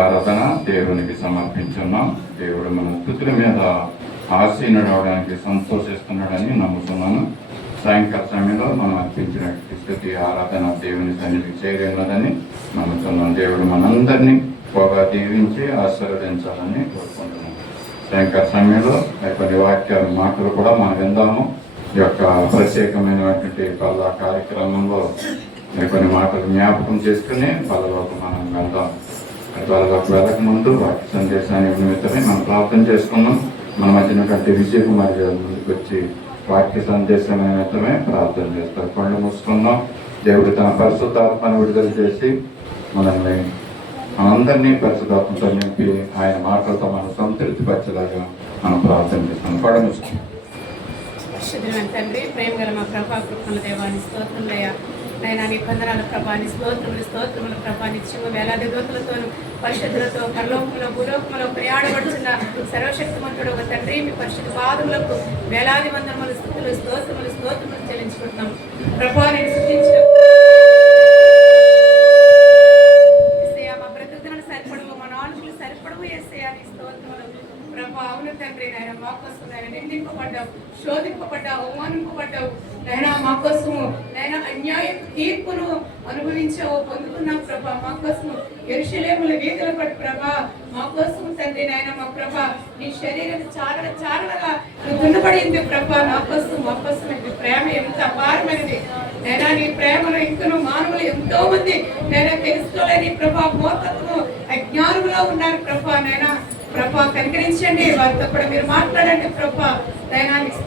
ఆరాధన దేవునికి సమర్పించున్నాం. దేవుడు మన స్తుతుల మీద ఆసీనుడు అవడానికి సంతోషిస్తున్నాడని నమ్ముతున్నాను. సాయంకాల సమయంలో మనం అర్పించిన స్తుతి ఆరాధన దేవుని సన్నిధికి చేరినదని నమ్ముతున్నాం. దేవుడు మనందరినీ బాగా దీవించి ఆశీర్వదించాలని కోరుకుంటున్నాం. సాయంకాల సమయంలో కొన్ని వాక్య మాటలు కూడా మనం విందాము. ఈ యొక్క ప్రత్యేకమైనటువంటి పల్ల కార్యక్రమంలో కొన్ని మాటలు జ్ఞాపకం చేసుకుని పల్లలోకి మనం వెళ్దాం. వాళ్ళకి వెళ్ళక ముందు వాక్య సందేశాన్ని నిమిత్తమే మనం ప్రార్థన చేసుకున్నాం. మన మధ్యనటువంటి విజయ్ కుమార్ గారి ముందుకు వచ్చి వాక్య సందేశం నిమిత్తమే ప్రార్థన చేస్తారు. కళ్ళు మూసుకుందాం. దేవుడు తన పరిశుద్ధాత్మను విడుదల చేసి మనల్ని మనందరినీ పరిశుద్ధాత్మతో నింపి ఆయన మాటలతో మనం సంతృప్తిపరచేలాగా మనం ప్రార్థన చేస్తాం. కళ్ళు మూసుకుందాం. తండ్రి, ప్రేమ గల మా ప్రభా, కృపల దేవాన్ని స్తోత్రములయ్యా. నైనా నీ వందనాల ప్రభాని, స్తోత్రముల ప్రభాని, నిత్యము వేలాది దూతలతోను పరిశుద్ధులతో పరలోకములో భూలోకములో ప్రయాణపడుతున్న సర్వశక్తిమంతుడు ఒక తండ్రి, మీ పరిశుద్ధ పాదములకు వేలాది వందనములు స్తోత్రములు చెల్లించుకుంటున్నాం. ప్రభా, నేను సృష్టించిన మా బ్రతుకులను సరిపడవు, మా నాలుగులు సరిపడవు యేసయ్యా, నీ స్తోత్రములు ప్రభా. అవును తండ్రి, నాయన మా కోసం నాయన నిందింపబడ్డావు, శోధింపబడ్డావు, అవమానింపబడ్డావు నాయన. మా కోసము నాయన అన్యాయ తీర్పును అనుభవించావు, పొందుకున్నాం ప్రభా. మా కోసము యెరూషలేముల వీధుల పడి ప్రభా, మా కోసం తండ్రి నాయన, మా ప్రభా నీ శరీరం చారగా దున్నబడింది ప్రభా. మా కోసం నీ ప్రేమ ఎంత అపారమైనది నైనా. నీ ప్రేమలో ఇంకను మానవులు ఎంతో మంది నైనా తెలుసుకోలేని ప్రభా, మూర్ఖతను అజ్ఞానంలో ఉన్నారు ప్రభా. నైనా ప్రభా, కనికరించండి, వారితో కూడా మీరు మాట్లాడండి ప్రభా. దైనానికి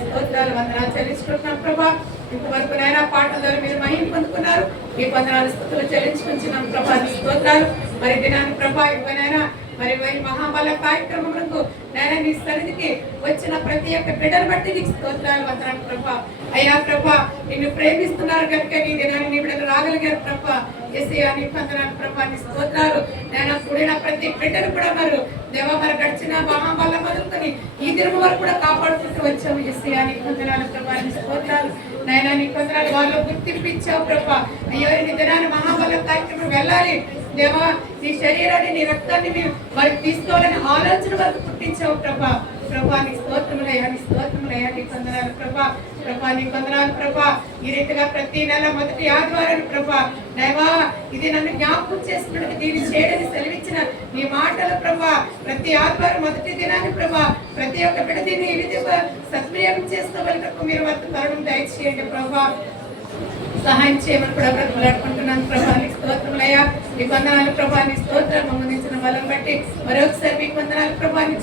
స్తోత్రాలు వందనాలు చెల్లించుకుంటున్నాం ప్రభా. ఇంతవరకు నైనా పాటల ద్వారా మీరు మహిమ పొందుకున్నారు. ఈ వందనాలు స్తుతులు చెల్లించుకుంటున్నాం ప్రభా. నీ స్తోత్రాలు మరి దినాన్ని ప్రభా. ఇవ్వనైనా మరి మహాబల కార్యక్రమములకు నేను నీ సన్నిధికి వచ్చిన ప్రతి ఒక్క బిడ్డను బట్టి నీకు స్తోత్రాలు వందనాలు ప్రభా. అయ్యా ప్రభా, నిన్ను ప్రేమిస్తున్నారు కనుక నీ దినాన్ని నీ బిడ్డలు రాగలిగారు ప్రభా. యేసయ్యా నీ వందనాలు ప్రభా, నీ స్తోత్రాలు. నేను కూడిన ప్రతి బిడ్డను కూడా మరి దేవా మరి గడిచిన మహాబల మొదలుకొని ఈ దినం వరకు కూడా కాపాడుకుంటూ వచ్చాము. యేసయ్యా నీ వందనాలు ప్రభా, నీ స్తోత్రాలు. నైనా నీ వందనాలు వాళ్ళు గుర్తింపించావు ప్రభా. అయ్యో నీ దినాన్ని మహాబల కార్యక్రమం వెళ్ళాలి దేవా, నీ శరీరాన్ని నీ రక్తాన్ని మేము వారికి తీసుకోవాలని ఆలోచన వరకు పుట్టించావు ప్రభా. ప్రభా నీ స్తోత్రములయ్యా, నీ వందనాలు ప్రభా. ప్రభా నీ వందనాలు ప్రభా. ఈ రీతిగా ప్రతి నెల మొదటి ఆదివారం ప్రభా దేవా ఇది నన్ను జ్ఞాపకం చేస్తున్నట్టు దీన్ని చేయడానికి సెలవిచ్చిన నీ మాటలు ప్రభా. ప్రతి ఆదివారం మొదటి దినాన్ని ప్రభా ప్రతి ఒక్క బిడ్డ దీన్ని ఈ విధంగా సద్వినియోగం చేసుకోగలిగినప్పుడు మీరు వారికి తరుణం దయచేయండి ప్రభా. సహాయం చేయమని కూడా బ్రతులాడుకుంటున్నాను ప్రభా. నీ స్తోత్రములయ్యా, నీ వందనాలు ప్రభా. నీ స్తోత్రాలు సంబంధించిన బలం బట్టి మరొకసారి మీకు వందనాలు ప్రభా. నీ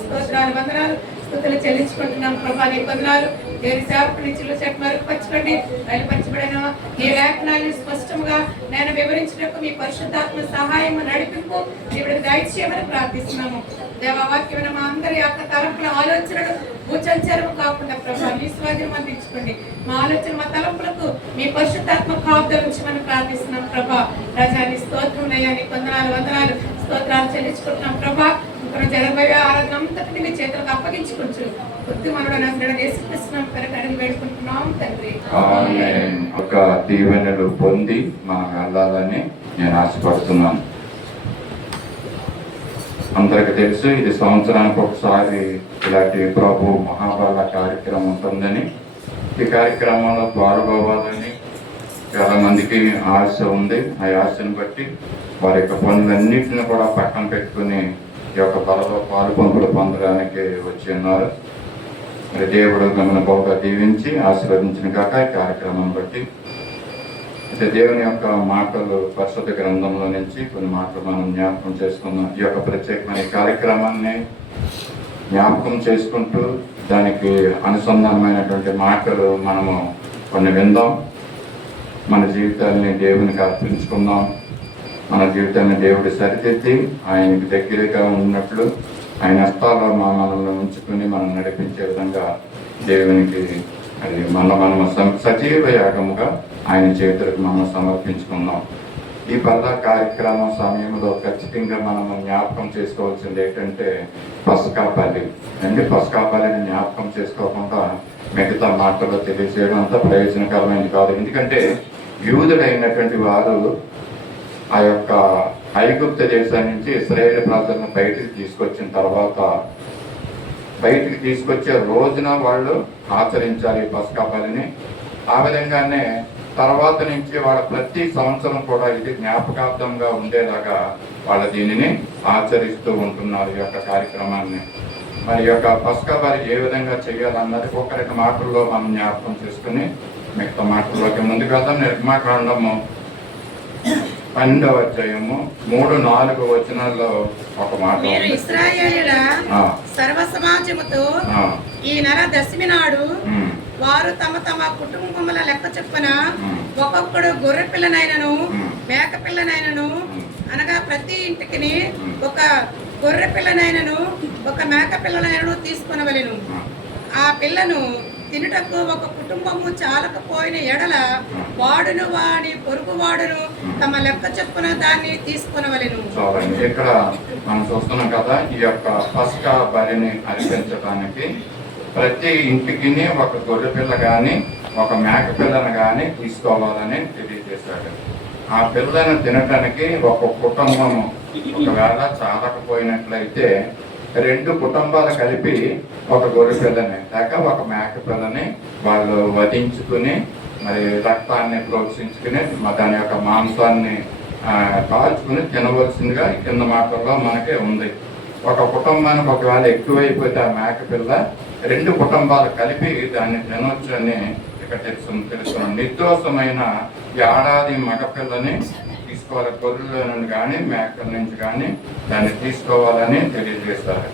వందనాలు స్తుతులు చెల్లించుకుంటున్నాం ప్రభా. నీ వందనాలు. దేవుని సేవకు నుంచి చెట్టు మరుగుపరచుకోండి, బయలుపరచబడిన ఈ లేఖనాన్ని స్పష్టంగా నేను వివరించినప్పుడు మీ పరిశుద్ధాత్మ సహాయం నడిపింపు ఇప్పుడు దయచేయమని ప్రార్థిస్తున్నాము. దేవవాక్యమైన మా అందరి యొక్క తలంపుల ఆలోచనలు భూచంచరము కాకుండా ప్రభా నీ స్వాధీనం అందించుకోండి. మా ఆలోచన మా తలంపులకు మీ పరిశుద్ధాత్మ కాపుదల ఉంచమని ప్రార్థిస్తున్నాం ప్రభా. రాజా నీ స్తోత్రములయ్యా, నీ వందనాలు స్తోత్రాలు చెల్లించుకుంటున్నాం ప్రభా. ఇక్కడ జరగబోయే ఆరాధన అంతటిని మీ చేతులకు అప్పగించుకోవచ్చు. వృత్తి మనలో నేర్పిస్తున్నాం కనుక అడిగి వేడుకుంటున్నాం తండ్రి. ఒక దీవెనలు పొంది మనం వెళ్ళాలని నేను ఆశపడుతున్నాను. అందరికి తెలుసు ఇది సంవత్సరానికి ఒకసారి ఇలాంటి ప్రభు మహాబల కార్యక్రమం ఉంటుందని. ఈ కార్యక్రమంలో పాల్గొవాలని చాలా మందికి ఆశ ఉంది. ఆ ఆశను బట్టి వారి యొక్క పనులన్నింటిని కూడా పక్కన పెట్టుకుని ఈ యొక్క బలలో పాలుపంపులు పొందడానికి వచ్చి ఉన్నారు. మరి దేవుడు మిమ్మల్ని బాగా దీవించి ఆశీర్వదించిన కాక ఈ కార్యక్రమం బట్టి అయితే దేవుని యొక్క మాటలు పరిశుద్ధ గ్రంథంలో నుంచి కొన్ని మాటలు మనం జ్ఞాపకం చేసుకున్నాం. ఈ యొక్క ప్రత్యేకమైన కార్యక్రమాన్ని జ్ఞాపకం చేసుకుంటూ దానికి అనుసంధానమైనటువంటి మాటలు మనము కొన్ని విందాం. మన జీవితాన్ని దేవునికి అర్పించుకుందాం. మన జీవితాన్ని దేవుడి సరిదిద్ది ఆయనకి దగ్గరగా ఉన్నట్లు ఆయన హస్తాల్లో మనల్ని ఉంచుకుని మనం నడిపించే విధంగా దేవునికి అది మనం సజీవ యాగముగా ఆయన చేతులకు మనం సమర్పించుకుందాం. ఈ పల్లా కార్యక్రమం సమయంలో ఖచ్చితంగా మనం జ్ఞాపకం చేసుకోవాల్సింది ఏంటంటే పసకాపల్లి అండి. పసకాపల్లిని జ్ఞాపకం చేసుకోకుండా మిగతా మాటల్లో తెలియజేయడం అంత ప్రయోజనకరమైనది కాదు. ఎందుకంటే యూదులైనటువంటి వారు ఆ యొక్క ఐగుప్తు దేశం నుంచి ఇశ్రాయేలు ప్రజలను బయటికి తీసుకొచ్చిన తర్వాత బయటికి తీసుకొచ్చే రోజున వాళ్ళు ఆచరించాలి పస్కా బలిని. ఆ విధంగానే తర్వాత నుంచి వాళ్ళ ప్రతి సంవత్సరం కూడా ఇది జ్ఞాపకార్థంగా ఉండేలాగా వాళ్ళ దీనిని ఆచరిస్తూ ఉంటున్నారు ఈ యొక్క కార్యక్రమాన్ని. మరి యొక్క పస్కా బలి ఏ విధంగా చేయాలన్నది ఒక రెండు మాటల్లో మనం జ్ఞాపకం చేసుకుని మిగతా మాటల్లోకి ముందుకు వెళ్దాం. నిర్మాకాండము 12వ అధ్యాయము 3-4 వచనాల్లో ఒక మాట మీరు ఉంది. ఇశ్రాయేలీయుల ఆ, సర్వ సమాజముతో ఆ, ఈ నెల దశమి నాడు ఉమ్, వారు తమ తమ కుటుంబముల లెక్క చొప్పున ఉమ్, ఒక్కొక్కడు గొర్రె పిల్లనైనను ఉమ్. మేక పిల్లనైనను అనగా ప్రతి ఇంటికి ఉమ్. ఒక గొర్రె పిల్లనైనను ఒక మేక పిల్లనైనను తీసుకొనవలెను. ఆ పిల్లను తినుటకు ఒక కుటుంబము చాలకపోయిన ఎడల వాడును వాడి పొరుగు వాడును తమ లెక్క చొప్పున దాన్ని తీసుకొనవలెను. చూడండి, ఇక్కడ మనం చూస్తున్నాం కదా, ఈ యొక్క పస్కా బలిని అర్పించడానికి ప్రతి ఇంటికి ఒక గొర్రె పిల్ల కానీ ఒక మేక పిల్లను కానీ తీసుకోవాలని తెలియజేశాడు. ఆ పిల్లను తినటానికి ఒక కుటుంబము ఒకవేళ చాలకపోయినట్లయితే 2 కుటుంబాలు కలిపి ఒక గొర్రె పిల్లని లేక ఒక మేక పిల్లని వాళ్ళు వధించుకుని మరి రక్తాన్ని ప్రోత్సహించుకుని దాని యొక్క మాంసాన్ని కాల్చుకుని తినవలసిందిగా కింద మాటల్లో మనకి ఉంది. ఒక కుటుంబానికి ఒకవేళ ఎక్కువైపోతే ఆ మేక పిల్ల 2 కుటుంబాలు కలిపి దాన్ని తినొచ్చు అని ఇక్కడ తెలుస్తున్నాం. నిర్దోషమైన ఏడాది మగపిల్లని తీసుకోవాలి, గొర్రెల నుండి కానీ మేకల నుంచి కానీ దాన్ని తీసుకోవాలని తెలియజేస్తారు.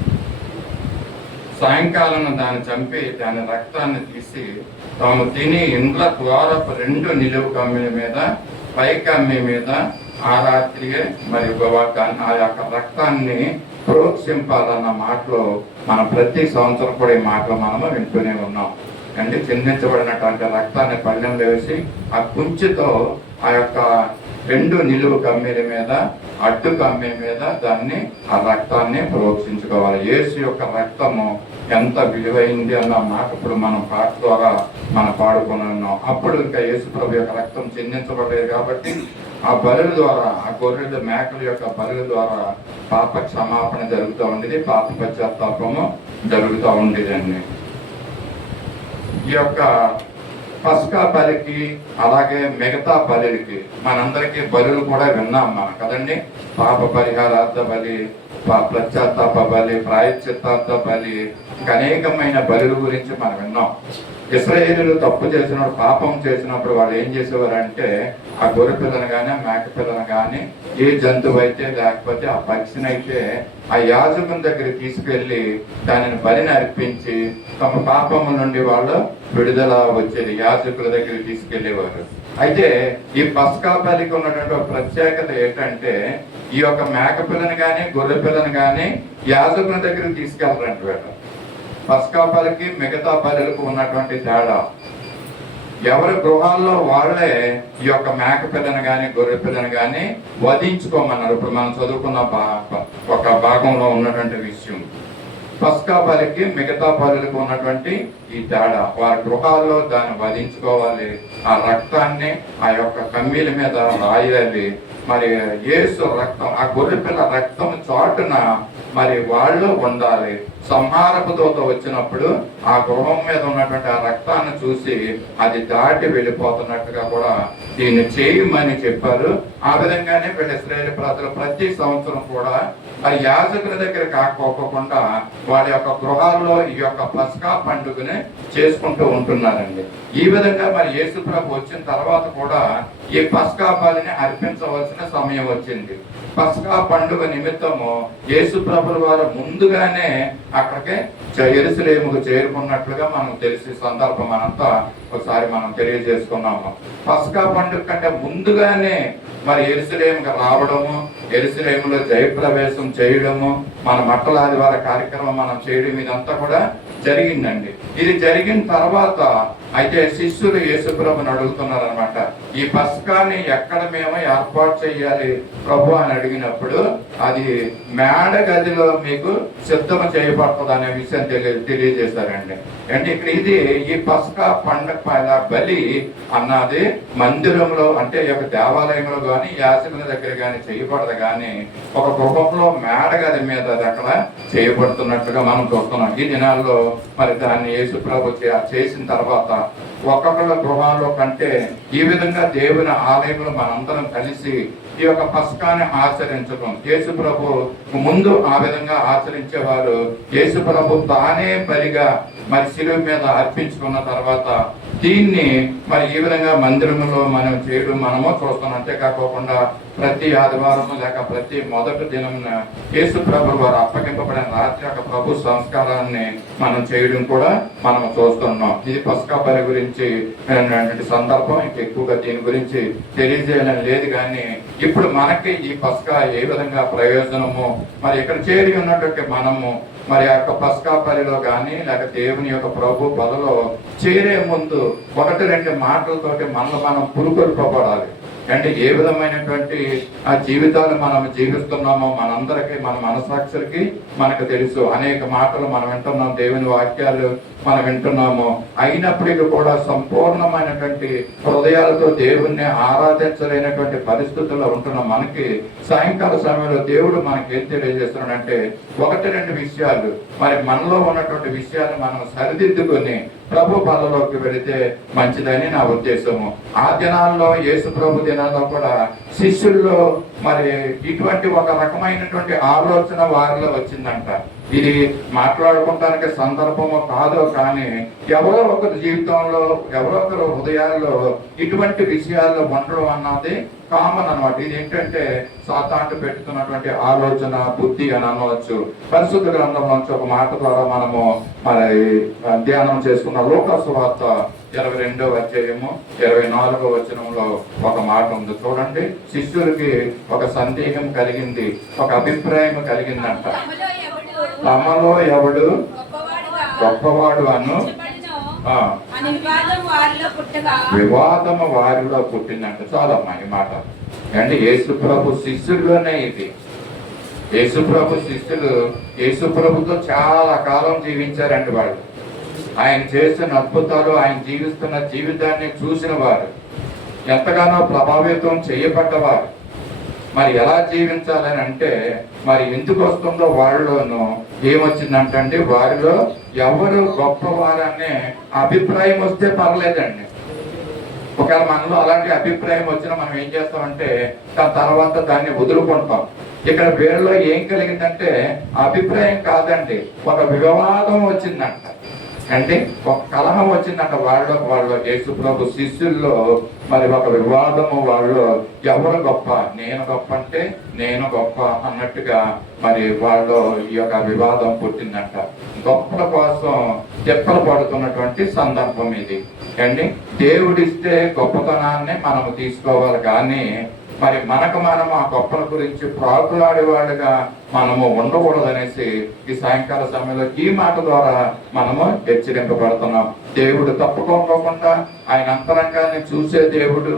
సాయంకాలం దాన్ని చంపి దాని రక్తాన్ని తీసి తాము తిని ఇండ్ల ద్వారపు 2 నిలువు కమ్మిల మీద పై కమ్మి మీద ఆ రాత్రియే మరి ఆ యొక్క రక్తాన్ని ప్రోక్షింపాలన్న మాటలో మనం ప్రతి సంవత్సరం కూడా ఈ మాటలు మనము వింటూనే ఉన్నాం. అంటే చిందించబడినటువంటి రక్తాన్ని పళ్ళెంలో వేసి ఆ కుంచితో ఆ యొక్క 2 నిలువు కమ్మీల మీద అడ్డు కమ్మీ మీద దాన్ని ఆ రక్తాన్ని ప్రోక్షించుకోవాలి. యేసు యొక్క రక్తము ఎంత విలువైంది అన్న మాట ఇప్పుడు మనం పాట ద్వారా మనం పాడుకుని ఉన్నాం. అప్పుడు ఇంకా యేసు ప్రభు యొక్క రక్తం చిందించబడలేదు కాబట్టి ఆ బలుల ద్వారా, ఆ గొర్రెల మేకల యొక్క బలుల ద్వారా పాప క్షమాపణ జరుగుతూ ఉండేది, పాప పశ్చాత్తాపము జరుగుతూ ఉండేదండి. ఈ యొక్క పస్కా బలికి అలాగే మిగతా బలికి మనందరికీ బలులు కూడా విన్నాం మనం కదండి. పాప పరిహారార్థ బలి, పశ్చాత్తాప బలి, ప్రాయశ్చిత్తార్థ బలి, ఇంకా అనేకమైన బలుల గురించి మనం విన్నాం. ఇశ్రాయేలీయులు తప్పు చేసినప్పుడు, పాపం చేసినప్పుడు వాళ్ళు ఏం చేసేవారంటే ఆ గొర్రె పిల్లను కానీ మేక పిల్లను కానీ ఏ జంతువు అయితే లేకపోతే ఆ పక్షిని అయితే ఆ యాజకుని దగ్గరికి తీసుకెళ్లి దానిని బలిని అర్పించి తమ పాపము నుండి వాళ్ళు విడుదల వచ్చేది, యాజకుల దగ్గరికి తీసుకెళ్లేవారు. అయితే ఈ పస్కా బలికి ఉన్నటువంటి ఒక ప్రత్యేకత ఏంటంటే ఈ యొక్క మేక పిల్లని కానీ గొర్రె పిల్లని కానీ యాజకుని దగ్గరికి తీసుకెళ్తారంట వీళ్ళు. పస్కా బలికి మిగతా బలులకు ఉన్నటువంటి తేడా, ఎవరి గృహాల్లో వాళ్ళే ఈ యొక్క మేక పిల్లను కానీ గొర్రె పిల్లను కానీ వధించుకోమన్నారు. ఇప్పుడు మనం చదువుకున్న ఒక భాగంలో ఉన్నటువంటి విషయం. పస్కా బలికి మిగతా బలులకు ఉన్నటువంటి ఈ తేడా, వారి గృహాల్లో దాన్ని వధించుకోవాలి, ఆ రక్తాన్ని ఆ యొక్క కమ్మీల మీద రాయాలి. మరి యేసు రక్తం, ఆ గొర్రె పిల్ల రక్తం చాటున మరి వాళ్ళు ఉండాలి. సంహారపు దూత వచ్చినప్పుడు ఆ గృహం మీద ఉన్నటువంటి ఆ రక్తాన్ని చూసి అది దాటి వెళ్ళిపోతున్నట్టుగా కూడా దీన్ని చేయమని చెప్పారు. ఆ విధంగానే వీళ్ళ ఇశ్రాయేలు ప్రజలు ప్రతి సంవత్సరం కూడా మరి యాజకుల దగ్గర కాకపోకుండా వాళ్ళ యొక్క గృహాల్లో ఈ యొక్క పస్కా పండుగని చేసుకుంటూ ఉంటున్నారండి. ఈ విధంగా మరి యేసు ప్రభు వచ్చిన తర్వాత కూడా ఈ పస్కా బలిని అర్పించవలసిన సమయం వచ్చింది. పస్కా పండుగ నిమిత్తము యేసు ప్రభుల వారు ముందుగానే అక్కడికి యెరూషలేముకు చేరుకున్నట్లుగా మనకు తెలిసి సందర్భం అనంతా ఒకసారి మనం తెలియజేసుకున్నాము. పస్కా పండుగ కంటే ముందుగానే మరి యెరూషలేముకు రావడము, యెరూషలేములో జయప్రవేశం చేయడము, మన మట్టల ఆదివార కార్యక్రమం మనం చేయడం ఇదంతా కూడా జరిగిందండి. ఇది జరిగిన తర్వాత అయితే శిష్యులు యేసు ప్రభుని అడుగుతున్నారు అనమాట, ఈ పస్కాని ఎక్కడ మేము ఏర్పాటు చేయాలి ప్రభు అని అడిగినప్పుడు అది మేడ గదిలో మీకు సిద్ధం చేయబడుతుంది అనే విషయం తెలియజేశారండి. అంటే ఇక్కడ ఇది ఈ పస్కా పండుగ బలి అన్నది మందిరంలో అంటే ఈ యొక్క దేవాలయంలో కానీ యాజకుల దగ్గర కానీ చేయబడదు, కానీ ఒక గృహంలో మేడ గది మీద అక్కడ చేయబడుతున్నట్టుగా మనం చూస్తున్నాం. ఈ దినాల్లో మరి దాన్ని యేసు ప్రభు చేసిన తర్వాత ఒక్కొక్కళ్ళ గృహాల్లో కంటే ఈ విధంగా దేవుని ఆలయంలో మనందరం కలిసి ఈ యొక్క పస్కాని ఆచరించడం. యేసు ప్రభు ముందు ఆ విధంగా ఆచరించేవారు. యేసు ప్రభు తానే బలిగా మరి శిలువ మీద అర్పించుకున్న తర్వాత దీన్ని మరి ఈ విధంగా మందిరంలో మనం చేయడం మనము చూస్తున్నాం. అంతేకాకుండా ప్రతి ఆదివారం లేక ప్రతి మొదటి దినం యేసు ప్రభు వారు అప్పగింపబడిన రాత్రి యొక్క ప్రభు సంస్కారాన్ని మనం చేయడం కూడా మనం చూస్తున్నాం. ఇది పస్కా బలి గురించి సందర్భం. ఇంకెక్కువగా దీని గురించి తెలియజేయాలని లేదు, కానీ ఇప్పుడు మనకి ఈ పస్కా ఏ విధంగా ప్రయోజనము మరి ఇక్కడ చేరి ఉన్నటువంటి మనము మరి ఆ యొక్క పస్కా బలిలో కానీ లేక దేవుని యొక్క ప్రభు బలలో చేరే ముందు 1-2 మాటలతోటి మనలో మనం పురుకొల్పబడాలి. అంటే ఏ విధమైనటువంటి ఆ జీవితాలు మనం జీవిస్తున్నామో మనందరికీ, మన మనసాక్షులకి మనకు తెలుసు. అనేక మాటలు మనం వింటున్నాం, దేవుని వాక్యాలు మనం వింటున్నాము. అయినప్పటికీ కూడా సంపూర్ణమైనటువంటి హృదయాలతో దేవుణ్ణి ఆరాధించలేనటువంటి పరిస్థితుల్లో ఉంటున్న మనకి సాయంకాల సమయంలో దేవుడు మనకి ఏం తెలియజేస్తున్నాడంటే 1-2 విషయాలు మరి మనలో ఉన్నటువంటి విషయాలు మనం సరిదిద్దుకొని ప్రభు బలలోకి వెళితే మంచిదని నా ఉద్దేశము. ఆ దినాల్లో యేసు ప్రభు దినాల్లో కూడా శిష్యుల్లో మరి ఇటువంటి ఒక రకమైనటువంటి ఆలోచన వారిలో వచ్చిందంట. ఇది మాట్లాడుకోవడానికి సందర్భము కాదో కానీ ఎవరో ఒకరి జీవితంలో, ఎవరో ఒకరు హృదయాల్లో ఇటువంటి విషయాల్లో ఉండడం అన్నది కామన్ అన్నమాట. ఇది ఏంటంటే సాతాను పెట్టుతున్నటువంటి ఆలోచన, బుద్ధి అని అనవచ్చు. పరిశుద్ధ గ్రంథంలోంచి ఒక మాట ద్వారా మనము మరి ధ్యానం చేసుకున్న లూకా సువార్త 22వ అధ్యాయము 24వ వచనంలో ఒక మాట ఉంది చూడండి. శిష్యులకి ఒక సందేహం కలిగింది, ఒక అభిప్రాయం కలిగిందంట. తమలో ఎవడు గొప్పవాడు అను వివాదము వారిలో పుట్టిందంట. చాలమ్మా ఈ మాట. అంటే యేసు ప్రభు శిష్యుల్లోనే ఇది. యేసు ప్రభు శిష్యులు యేసు ప్రభుతో చాలా కాలం జీవించారండి. వాళ్ళు ఆయన చేస్తున్న అద్భుతాలు, ఆయన జీవిస్తున్న జీవితాన్ని చూసిన వారు, ఎంతగానో ప్రభావితం చేయబడ్డవారు. మరి ఎలా జీవించాలని అంటే మరి ఎందుకు వస్తుందో వాళ్ళలోనూ ఏమొచ్చిందంటే వారిలో ఎవరు గొప్పవారనే అభిప్రాయం వస్తే పర్లేదండి. ఒకవేళ మనలో అలాంటి అభిప్రాయం వచ్చినా మనం ఏం చేస్తామంటే దాని తర్వాత దాన్ని వదులుకుంటాం. ఇక్కడ వీళ్ళలో ఏం కలిగిందంటే అభిప్రాయం కాదండి, ఒక వివాదం వచ్చిందంట. అంటే ఒక కలహం వచ్చిందంట వాళ్ళు యేసు ప్రభు శిష్యుల్లో మరి ఒక వివాదము. వాళ్ళు ఎవరు గొప్ప, నేను గొప్ప అంటే నేను గొప్ప అన్నట్టుగా మరి వాళ్ళు ఈ యొక్క వివాదం పుట్టిందంట. గొప్పల కోసం తిప్పలు పడుతున్నటువంటి సందర్భం ఇది అండి. దేవుడిస్తే గొప్పతనాన్ని మనము తీసుకోవాలి, కానీ మరి మనకు మనం ఆ గొప్పల గురించి ప్రాకులాడే వాళ్ళుగా మనము ఉండకూడదనేసి ఈ సాయంకాల సమయంలో ఈ మాట ద్వారా మనము హెచ్చరింపబడుతున్నాం. దేవుడు తప్పుకోకుండా ఆయన అంతరంగాన్ని చూసే దేవుడు,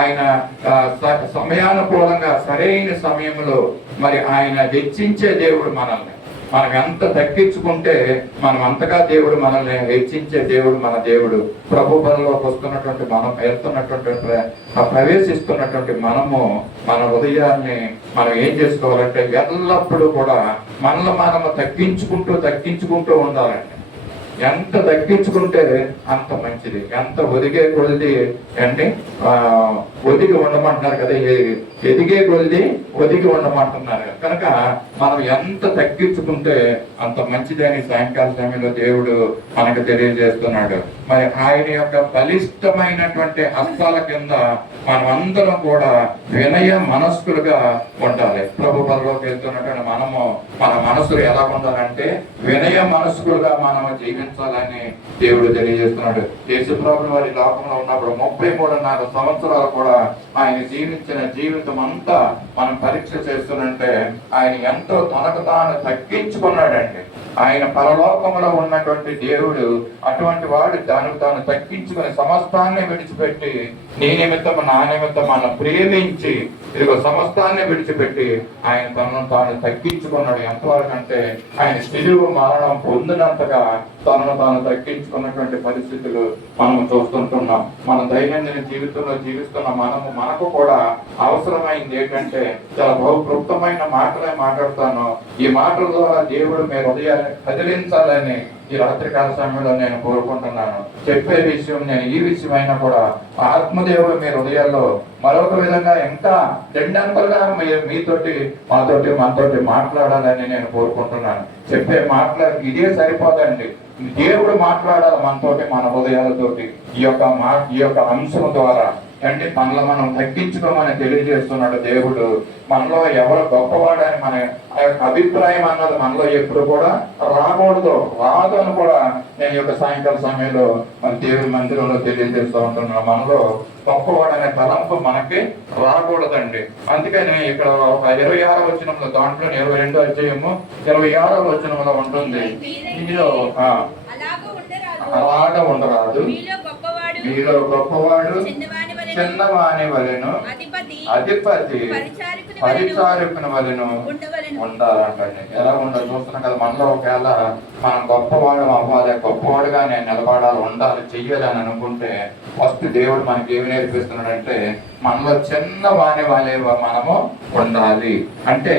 ఆయన సమయానుకూలంగా సరైన సమయంలో మరి ఆయన హెచ్చించే దేవుడు. మనల్ని మనం ఎంత తగ్గించుకుంటే మనం అంతగా దేవుడు మనల్ని హెచ్చించే దేవుడు మన దేవుడు. ప్రభు బలంలోకి వస్తున్నటువంటి మనం వెళ్తున్నటువంటి ప్రవేశిస్తున్నటువంటి మనము మన హృదయాన్ని మనం ఏం చేసుకోవాలంటే ఎల్లప్పుడూ కూడా మనము తగ్గించుకుంటూ ఉండాలండి. ఎంత తగ్గించుకుంటే అంత మంచిది. ఎంత ఒదిగే కొలిది అంటే ఒదిగి ఉండమంటున్నారు కదా, ఎదిగే కొలిది ఒదిగి ఉండమంటున్నారు. కనుక మనం ఎంత తగ్గించుకుంటే అంత మంచిదని సాయంకాల సమయంలో దేవుడు మనకు తెలియజేస్తున్నాడు. మరి ఆయన యొక్క బలిష్టమైనటువంటి హస్తాల కింద మనమందరం కూడా వినయ మనస్కులుగా ఉండాలి. ప్రభు బలలోకి వెళ్తున్నటువంటి మనము మన మనసులు ఎలా ఉండాలంటే వినయ మనస్కులుగా మనము జీవించాలని దేవుడు తెలియజేస్తున్నాడు. యేసు ప్రభువు వారి లోకంలో ఉన్నప్పుడు 33.5 సంవత్సరాలు కూడా ఆయన జీవించిన జీవితం అంతా మనం పరీక్ష చేస్తున్నంటే ఆయన ఎంతో తనకు తాను తగ్గించుకున్నాడండి. ఆయన పరలోకంలో ఉన్నటువంటి దేవుడు అటువంటి వాడు దానికి తాను తగ్గించుకుని సమస్తాన్ని విడిచిపెట్టి నీ నిమిత్తం నా నిమిత్తం మనం ప్రేమించి ఇదిగో సమస్తాన్ని విడిచిపెట్టి ఆయన తనను తాను తగ్గించుకున్నాడు. ఎంతవరకు అంటే ఆయన శిలువ మరణం పొందినంతగా తనను తాను తగ్గించుకున్నటువంటి పరిస్థితులు మనం చూస్తుంటున్నాం. మన దైనందిన జీవితంలో జీవిస్తున్న మనకు కూడా అవసరమైంది ఏంటంటే చాలా బహుక్లుప్తమైన మాటలే మాట్లాడతాను. ఈ మాటల ద్వారా దేవుడు మీ హృదయాన్ని కదిలించాలని ఈ రాత్రికాల సమయంలో నేను కోరుకుంటున్నాను. చెప్పే విషయం నేను ఈ విషయమైనా కూడా ఆత్మదేవుడు మీ హృదయాల్లో మరొక విధంగా ఇంకా రెండంతలుగా మీతోటి మనతోటి మాట్లాడాలని నేను కోరుకుంటున్నాను. చెప్పే మాటలు ఇదే సరిపోదండి. దేవుడు మాట్లాడాలి మనతోటి, మన హృదయాలతోటి. ఈ యొక్క అంశం ద్వారా అంటే మనలో మనం తగ్గించుకోమని తెలియజేస్తున్నాడు దేవుడు. మనలో ఎవరు గొప్పవాడని మన ఆ యొక్క అభిప్రాయం అన్నది మనలో ఎప్పుడు కూడా రాకూడదు, రాదు అని కూడా నేను ఈ యొక్క సాయంకాల సమయంలో మన దేవుడి మందిరంలో తెలియజేస్తూ ఉంటున్నాను. మనలో గొప్పవాడనే తలంపు మనకి రాకూడదండి. అందుకని ఇక్కడ ఒక 26వ వచనంలో, దాంట్లో 22వ అధ్యాయము 26వ వచనంలో ఉంటుంది. ఇందులో అలాగా ఉండరాదు, మీలో గొప్పవాడు చిన్నవాని వలెను అధిపతి పరిచారకుని వలెను ఉండాలంటండి. ఎలా ఉండాలి చూస్తున్నాం కదా. మనలో ఒకవేళ మనం గొప్పవాడు అవ్వాలి, గొప్పవాడుగా నేను నిలబడాలి, ఉండాలి, చెయ్యాలి అని అనుకుంటే ఫస్ట్ దేవుడు మనకి ఏమి నేర్పిస్తున్నాడంటే మనలో చిన్న వాళ్ళే మనము ఉండాలి. అంటే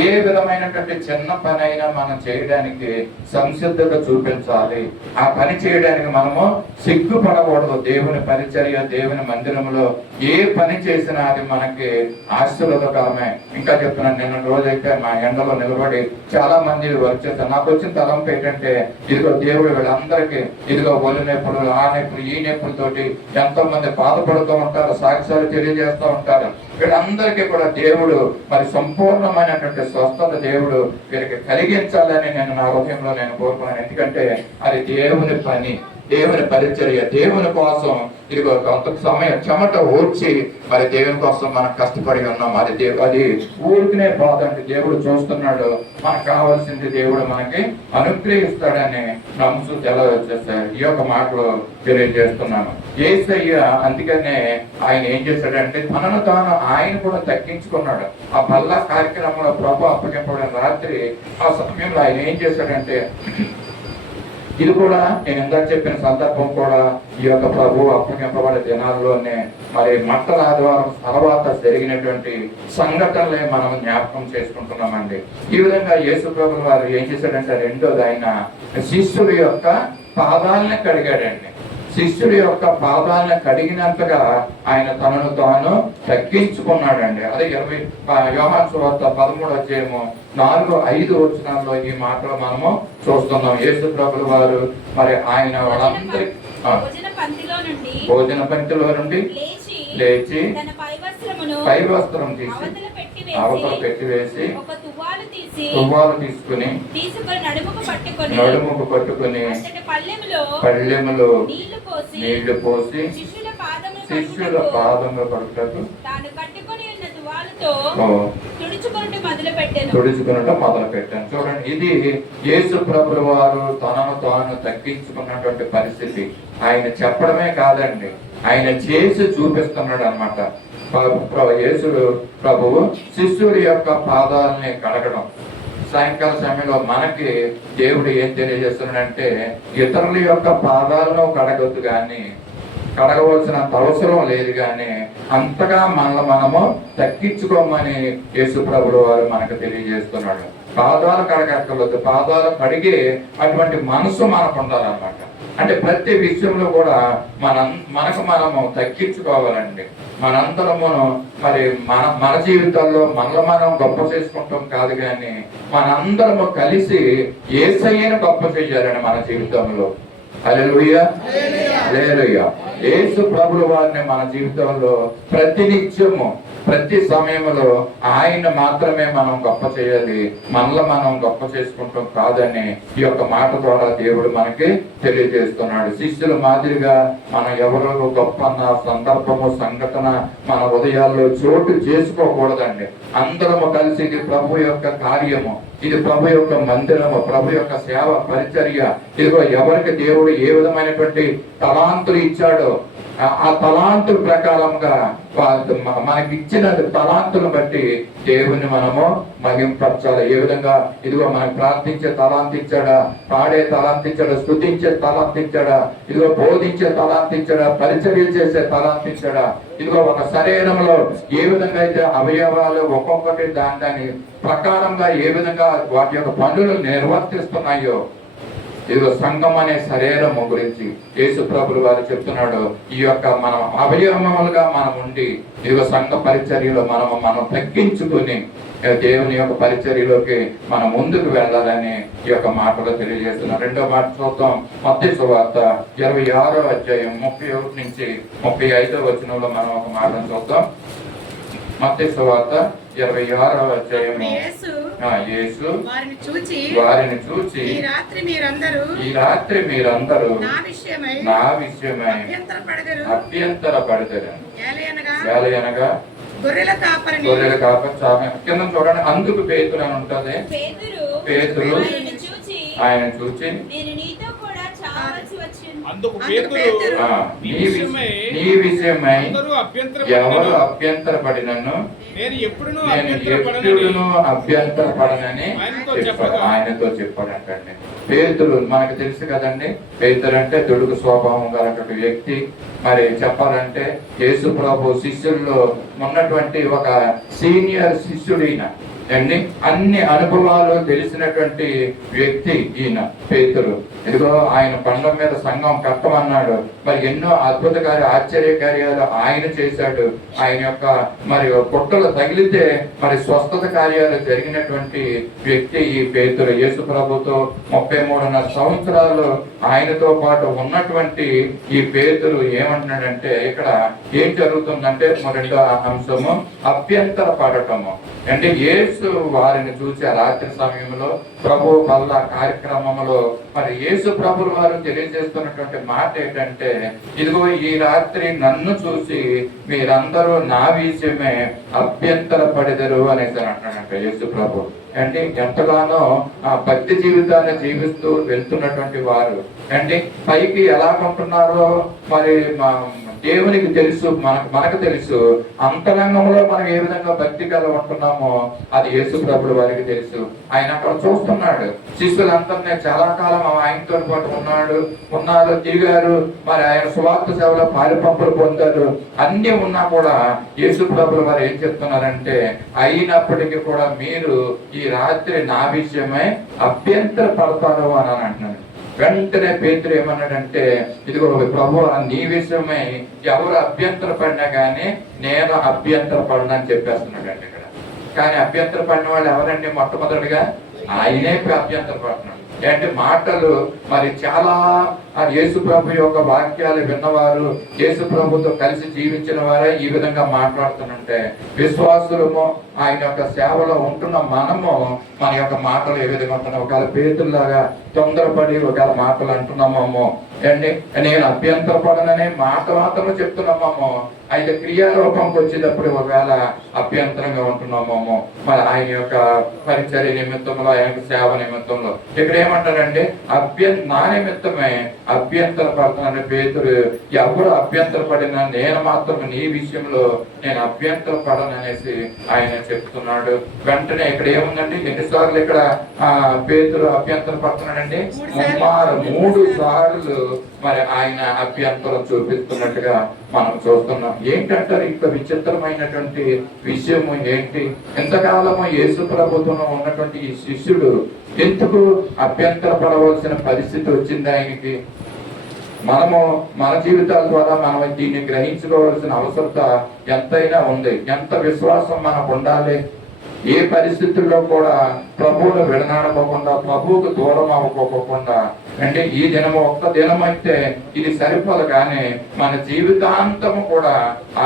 ఏ విధమైనటువంటి చిన్న పని అయినా మనం చేయడానికి సంసిద్ధత చూపించాలి. ఆ పని చేయడానికి మనము సిగ్గుపడకూడదు. దేవుని పరిచర్య, దేవుని మందిరంలో ఏ పని చేసినా అది మనకి ఆశీర్వాదకరమే. ఇంకా చెప్తున్నాను, నిన్న రోజైతే మా ఎండలో నిలబడి చాలా మంది వర్క్ చేస్తారు. నాకు వచ్చిన తలంపు ఏంటంటే ఇదిగో దేవుడు వీళ్ళందరికీ ఇదిగో ఒళ్ళు నొప్పులు, ఆ నొప్పులు, ఈ నొప్పులతోటి ఎంతో మంది బాధపడుతూ ఉంటారు, సాక్ష్యాలు తెలియజేస్తూ ఉంటారు. వీళ్ళందరికీ కూడా దేవుడు మరి సంపూర్ణమైనటువంటి స్వస్థత దేవుడు వీరికి కలిగించాలని నేను నా హృదయంలో నేను కోరుకున్నాను. ఎందుకంటే అది దేవుని పని, దేవుని పరిచర్య, దేవుని కోసం ఇదిగో కొంత సమయం చెమట ఓడ్చి మరి దేవుని కోసం మనం కష్టపడి ఉన్నాం. అది ఊరికినే బాధండి. దేవుడు చూస్తున్నాడు, మనకు కావాల్సింది దేవుడు మనకి అనుగ్రహిస్తాడని నమ్ముతూ తెలవచ్చేస్తాడు. ఈ యొక్క మాటలు తెలియజేస్తున్నాను. యేసయ్య అందుకనే ఆయన ఏం చేశాడంటే తనను తాను ఆయన కూడా తగ్గించుకున్నాడు. ఆ బల్ల కార్యక్రమంలో ప్రభు అప్పగింపబడిన రాత్రి ఆ సమయంలో ఆయన ఏం చేశాడంటే, ఇది కూడా నేను ఇందాక చెప్పిన సందర్భం కూడా ఈ యొక్క ప్రభు అప్పగింపబడే దినాల్లోనే మరి మట్టల ఆదివారం తర్వాత జరిగినటువంటి సంఘటనలే మనం జ్ఞాపకం చేసుకుంటున్నామండి. ఈ విధంగా యేసు ప్రభు వారు ఏం చేశాడంటే రెండోది ఆయన శిష్యుల యొక్క పాదాలని కడిగాడండి. శిష్యుడి యొక్క పాదాలను కడిగినంతగా ఆయన తనను తాను తగ్గించుకున్నాడండి. అదే యోహాను సువార్త 13వ అధ్యాయము 4-5 వచనాల్లో ఈ మాటలు మనము చూస్తున్నాం. యేసు ప్రభుల వారు మరి ఆయన వాళ్ళందరి భోజన పంక్తిలో నుండి లేచి పై వస్త్రం తీసి అవతల పెట్టివేసి తువ్వాలు తీసుకుని నడుముకు పట్టుకుని పళ్ళెములో నీళ్లు పోసి శిష్యుల పాదముల పడుటకు తుడుచుకునటం మొదలు పెట్టాను. చూడండి, ఇది యేసు ప్రభుల వారు తనను తాను తగ్గించుకున్నటువంటి పరిస్థితి. ఆయన చెప్పడమే కాదండి, ఆయన చేసి చూపిస్తున్నాడు అన్నమాట. యేసు ప్రభువు శిష్యుడి యొక్క పాదాలని కడగడం. సాయంకాల సమయంలో మనకి దేవుడు ఏం తెలియజేస్తున్నాడంటే ఇతరుల యొక్క పాదాలను కడగొద్దు కానీ, కడగవలసినంత అవసరం లేదు కానీ అంతగా మనము తగ్గించుకోమని యేసు ప్రభువు వారు మనకు తెలియజేస్తున్నాడు. పాదాలు కడగక్కర్లేదు, పాదాలు కడిగే అటువంటి మనసు మనకు ఉండాలన్నమాట. అంటే ప్రతి విషయంలో కూడా మనకు మనము తగ్గించుకోవాలండి. మనందరము మరి మన జీవితాల్లో మనలో మనం గొప్ప చేసుకుంటాం కాదు కానీ మనందరము కలిసి యేసయ్యను గొప్ప చేయాలని మన జీవితంలో. హల్లెలూయా, హల్లెలూయా. యేసు ప్రభుల వారిని మన జీవితంలో ప్రతినిత్యము ప్రతి సమయంలో ఆయన మాత్రమే మనం గొప్ప చేయాలి, మనలో మనం గొప్ప చేసుకుంటాం కాదని ఈ యొక్క మాట ద్వారా దేవుడు మనకి తెలియజేస్తున్నాడు. శిష్యుల మాదిరిగా మనం ఎవరో గొప్ప అన్న సందర్భము సంఘటన మన హృదయాల్లో చోటు చేసుకోకూడదండి. అందరము కలిసి ఇది ప్రభు యొక్క కార్యము, ఇది ప్రభు యొక్క మందిరము, ప్రభు యొక్క సేవ పరిచర్య. ఇదిగో ఎవరికి దేవుడు ఏ విధమైనటువంటి తలాంతులు ఇచ్చాడో ఆ తలాంతుల ప్రకారంగా మనకి ఇచ్చిన తలాంతులను బట్టి దేవుని మనము మహింపరచాలి. ఏ విధంగా ఇదిగో మనకు ప్రార్థించే తలాంతి ఇచ్చాడా, పాడే తలాంతి ఇచ్చాడా, స్తుతించే తలాంతి ఇచ్చాడా, ఇదిగో బోధించే తలాంతి ఇచ్చాడా, పరిచర్య చేసే తలాంతి ఇచ్చాడా. ఇదిగో ఒక శరీరంలో ఏ విధంగా అయితే అవయవాలు ఒక్కొక్కటి దాని ప్రకారంగా ఏ విధంగా వాటి యొక్క పనులు నిర్వర్తిస్తున్నాయో ఇదిగో సంఘం అనే శరీరము గురించి యేసు ప్రభులు వారు చెప్తున్నాడు. ఈ యొక్క మనం అవయవములుగా మనం ఉండి ఇదిగో సంఘ పరిచర్యలో మనం తగ్గించుకుని దేవుని యొక్క పరిచర్యలోకి మనం ముందుకు వెళ్ళాలని ఈ యొక్క మాటలో తెలియజేస్తున్నాం. రెండో మాట చూద్దాం. మత్తయి సువార్త 26వ అధ్యాయం 31 నుంచి 35వ వచనంలో మనం ఒక మాటను చూద్దాం. మత్తయి సువార్త 26వ అధ్యాయము. యేసు వారిని చూచి ఈ రాత్రి మీరందరూ నా విషయమై అభ్యంతర పడతారు. ఏలయనగా గొర్రెల కాపరి కింద చూడండి. అందుకు పేతురు అని ఉంటది. పేతురు ఆయన చూచి అందుకు పేతురు నీ విషయమై ఎవరు అభ్యంతర పడినను నేను ఎప్పుడును అభ్యంతర పడనని ఆయనతో చెప్పాడంటండి. పేతురు మనకు తెలుసు కదండి. పేతురు అంటే దుడుకు స్వభావం గలటువంటి వ్యక్తి. మరి చెప్పాలంటే యేసు ప్రభు శిష్యుల్లో ఉన్నటువంటి ఒక సీనియర్ శిష్యుడైన అన్ని అనుభవాలు తెలిసినటువంటి వ్యక్తి ఈయన పేతురు. ఇదిగో ఆయన బండ మీద సంఘం కట్టమన్నాడు. మరి ఎన్నో అద్భుత ఆశ్చర్యకార్యాలు ఆయన చేశాడు. ఆయన యొక్క మరి పొట్టలు తగిలితే మరి స్వస్థత కార్యాలు జరిగినటువంటి వ్యక్తి ఈ పేతురు. యేసు ప్రభుతో 33.5 సంవత్సరాలు ఆయనతో పాటు ఉన్నటువంటి ఈ పేతురు ఏమంటున్నాడంటే ఇక్కడ ఏం జరుగుతుందంటే రెండో అంశము అభ్యంతర పడటము. అంటే యేసు వారిని చూసి ఆ రాత్రి సమయంలో ప్రభు వల్ల కార్యక్రమంలో మరి యేసు ప్రభులు వారు తెలియజేస్తున్నటువంటి మాట ఏంటంటే ఇదిగో ఈ రాత్రి నన్ను చూసి మీరందరూ నా విషయమే అభ్యంతర పడెదరు అనేసి అంటాడంట యేసు ప్రభు. అంటే ఎంతగానో ఆ భక్తి జీవితాన్ని జీవిస్తూ వెళ్తున్నటువంటి వారు అంటే పైకి ఎలా ఉంటున్నారో మరి దేవునికి తెలుసు, మనకు తెలుసు. అంతరంగంలో మనం ఏ విధంగా భక్తి కలిగి ఉంటున్నామో అది యేసు ప్రభుల వారికి తెలుసు. ఆయన అక్కడ చూస్తున్నాడు. శిష్యులందరినీ చాలా కాలం ఆయనతో పాటు ఉన్నారు, తిరిగారు. మరి ఆయన సువార్త సేవలో పాలుపంపులు పొందారు. అన్ని ఉన్నా కూడా యేసు ప్రభుల వారు ఏం చెప్తున్నారంటే అయినప్పటికీ కూడా మీరు ఈ రాత్రి నా విషయమై అభ్యంతర పడతారు అని అంటున్నాడు. వెంటనే పేతురు ఏమన్నాడంటే ఇదిగో ప్రభు నీ విషయమై ఎవరు అభ్యంతర పడినా కానీ నేను అభ్యంతర పడనని చెప్పేస్తున్నాడు అండి ఇక్కడ. కానీ అభ్యంతర పడిన వాళ్ళు ఎవరండి? మొట్టమొదటిగా ఆయనే అభ్యంతర పడుతున్నాడు. అంటే మాటలు మరి చాలా యేసు ప్రభు యొక్క వాక్యాలు విన్నవారు, యేసు ప్రభుతో కలిసి జీవించిన వారే ఈ విధంగా మాట్లాడుతుంటే విశ్వాసులము ఆయన యొక్క సేవలో ఉంటున్న మనము మన యొక్క మాటలు ఏ విధంగా ఉంటున్నాం? ఒకవేళ పేతుల్లాగా తొందరపడి ఒకవేళ మాటలు అంటున్నామేమో అండి. నేను అభ్యంతర పడననే మాట మాత్రమే చెప్తున్నామేమో, అయితే క్రియారూపంకి వచ్చేటప్పుడు ఒకవేళ అభ్యంతరంగా ఉంటున్నామేమో మరి ఆయన యొక్క పరిచర్య నిమిత్తంలో, ఆయన యొక్క సేవ నిమిత్తంలో. ఇక్కడ ఏమంటారంటే నా నిమిత్తమే అభ్యంతర పడుతున్నాను పేతురు. ఎవరు అభ్యంతర పడినా నేను మాత్రం నీ విషయంలో నేను అభ్యంతర పడననేసి ఆయన చెప్తున్నాడు. వెంటనే ఇక్కడ ఏముందండి? ఎన్నిసార్లు ఇక్కడ పేతురు అభ్యంతర పడుతున్నాడండి? 3 సార్లు మరి ఆయన అభ్యంతరం చూపిస్తున్నట్టుగా మనం చూస్తున్నాం. ఏంటంటారు ఇంత విచిత్రమైనటువంటి విషయము ఏంటి? ఎంతకాలము యేసు ప్రభుత్వంలో ఉన్నటువంటి ఈ శిష్యుడు ఎందుకు అభ్యంతర పడవలసిన పరిస్థితి వచ్చింది ఆయనకి? మనము మన జీవితాల ద్వారా మనం దీన్ని గ్రహించుకోవాల్సిన అవసరత ఎంతైనా ఉంది. ఎంత విశ్వాసం మనకు ఉండాలి? ఏ పరిస్థితుల్లో కూడా ప్రభువును విడనాడకోకుండా, ప్రభువుకు దూరం అవ్వకోకుండా, అంటే ఈ దినము ఒక్క దినం అయితే ఇది సరిపోదు, కానీ మన జీవితాంతము కూడా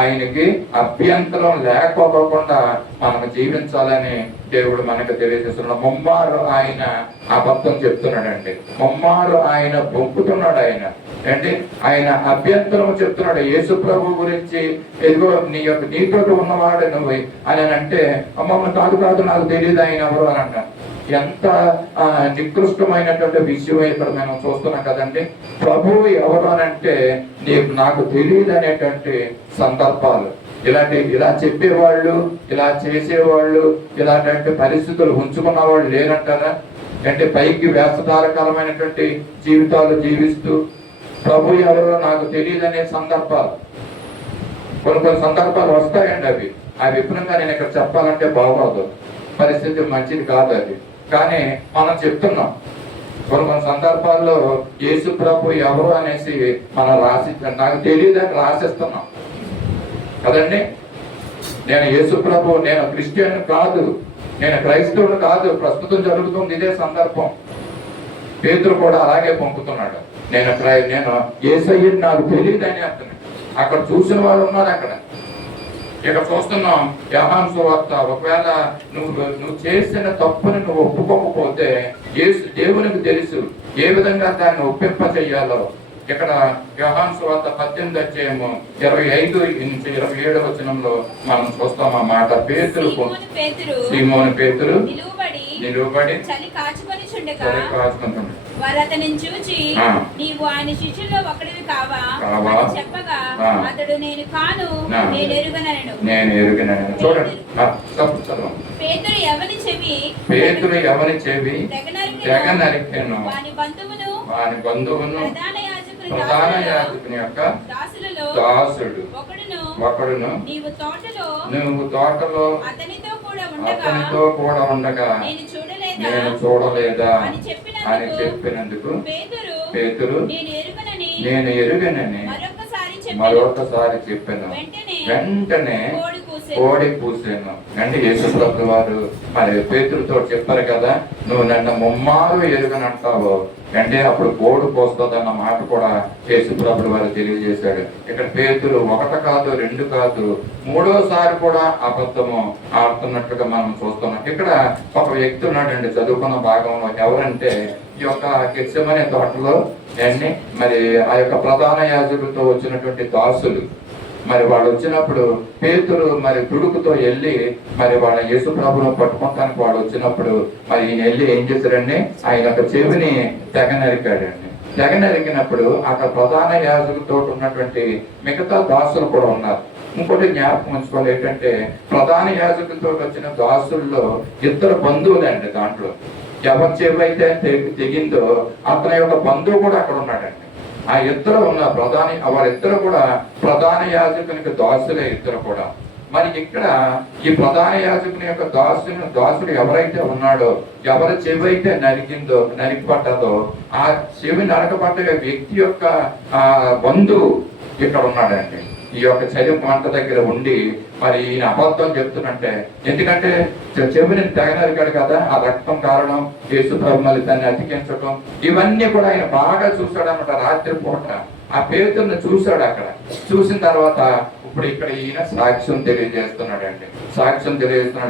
ఆయనకి అభ్యంతరం లేకపోకుండా మనం జీవించాలని దేవుడు మనకు తెలియజేస్తున్నాడు. ముమ్మారు ఆయన అబద్ధం చెప్తున్నాడండి, ముమ్మారు ఆయన బొంకుతున్నాడు. అంటే ఆయన అభ్యంతరం చెప్తున్నాడు యేసు ప్రభు గురించి. ఎదుగో నీతో ఉన్నవాడు నువ్వు అని అంటే అమ్మమ్మ కాదు నాకు తెలియదు ఆయన ఎవరు అని అంట. ఎంత నికృష్టమైనటువంటి విషయం ఇక్కడ మనం చూస్తున్నాం కదండి. ప్రభువు ఎవరు అని అంటే నాకు తెలియదు అనేటువంటి సందర్భాలు. ఇలా చెప్పేవాళ్ళు, ఇలా చేసేవాళ్ళు, ఇలాంటి పరిస్థితులు ఉంచుకున్న వాళ్ళు లేరంటారా? అంటే పైకి వేషధారకరమైనటువంటి జీవితాలు జీవిస్తూ ప్రభు ఎవరో నాకు తెలియదు అనే సందర్భాలు, కొన్ని సందర్భాలు వస్తాయండి. అవి విపులంగా నేను ఇక్కడ చెప్పాలంటే బాగోదు, పరిస్థితి మంచిది కాదు అది. కానీ మనం చెప్తున్నాం కొన్ని సందర్భాల్లో యేసు ప్రభు ఎవరు అనేసి మనం రాసి నాకు తెలియదని రాసిస్తున్నాం కదండి. నేను యేసు ప్రభు, నేను క్రిస్టియన్ కాదు, నేను క్రైస్తవుడు కాదు. ప్రస్తుతం జరుగుతుంది ఇదే సందర్భం. పేతురు కూడా అలాగే పంపుతున్నాడు. నేను యేసయ్యని నాకు తెలియదని అంటున్నాడు. అక్కడ చూసిన వాళ్ళు ఉన్నారు. అక్కడ ఇక్కడ చూస్తున్నాం యోహాను సువార్త. ఒకవేళ నువ్వు చేసిన తప్పుని నువ్వు ఒప్పుకోకపోతే దేవునికి తెలుసు ఏ విధంగా దాన్ని ఒప్పింప చెయ్యాలో. ఇక్కడ యోహాను సువార్త 18వ అధ్యాయము 25 నుంచి 27 వచనంలో మనం చూస్తాం ఆ మాట. సీమోను పేతురు నిలువబడి చలి కాచుకొనిచుండగా వారు అతనిని చూచి నీవు ఆయన శిష్యుల్లో ఒకడివి కావా అని చెప్పగా అతడు నేను కాను, నేను ఎరుగనను. చూడండి, పేతురు ఎవని చెవి తెగ నరికెను. వాని బంధువును ప్రధాన యాజకుని యొక్క దాసుడు ఒకడును నీవు తోటలో అతనితో కూడా ఉండగా నేను చూడలేదా అని చెప్పినందుకు పేతురు నేను ఎరుగనని మరొకసారి చెప్పాను. వెంటనే కోడి కూసాను. అంటే యేసుప్రభు వారు మరి పేతురుతో చెప్పారు కదా, నువ్వు నన్ను ముమ్మారు ఎరుగనంటావు అంటే అప్పుడు కోడి పోస్తుంది అన్న మాట కూడా యేసుప్రభు వారు తెలియజేశాడు. ఇక్కడ పేతురు 1 కాదు 2 కాదు 3వసారి కూడా అబద్ధము ఆడుతున్నట్టుగా మనం చూస్తున్నాం. ఇక్కడ ఒక వ్యక్తి ఉన్నాడండి చదువుకున్న భాగంలో. ఎవరంటే ఈ యొక్క గెత్సెమనే తోటలో మరి ఆ యొక్క ప్రధాన యాజకులతో వచ్చినటువంటి దాసులు మరి వాళ్ళు వచ్చినప్పుడు పేతురు మరి దుడుకుతో వెళ్ళి మరి వాళ్ళ యేసు ప్రభువును పట్టుకోవటానికి వాడు వచ్చినప్పుడు మరి ఈయన వెళ్ళి ఏం చేశారండి, ఆయన యొక్క చెవిని తెగ నరికాడండి. తెగ నరికినప్పుడు అక్కడ ప్రధాన యాజకులతో ఉన్నటువంటి మిగతా దాసులు కూడా ఉన్నారు. ఇంకోటి జ్ఞాపకం ఉంచుకోవాలి ఏంటంటే, ప్రధాన యాజకులతో వచ్చిన దాసుల్లో 2 బంధువులండి. దాంట్లో ఎవరి చెవి అయితే తెగిందో అతని యొక్క బంధువు కూడా అక్కడ ఉన్నాడండి. ఆ 2 ఉన్న వారిద్దరు కూడా ప్రధాన యాజకునికి దాసులే 2 కూడా. మరి ఇక్కడ ఈ ప్రధాన యాజకుని యొక్క దాసుడు ఎవరైతే ఉన్నాడో, ఎవరి చెవి అయితే నరికిపడ్డదో ఆ చెవి నరకపడ్డ వ్యక్తి యొక్క బంధువు ఇక్కడ ఉన్నాడండి. ఈ యొక్క చలి మంట దగ్గర ఉండి మరి ఈయన అబద్ధం చెప్తున్నట్టే. ఎందుకంటే చెవిని తెగనరికాడు కదా, ఆ రక్తం కారణం యేసు ప్రభు మళ్ళీ దాన్ని అతికించడం ఇవన్నీ కూడా ఆయన బాగా చూశాడు అన్నమాట. రాత్రి పూట ఆ పేతురుని చూశాడు. అక్కడ చూసిన తర్వాత ఇప్పుడు ఇక్కడ ఈయన సాక్ష్యం తెలియజేస్తున్నాడండి.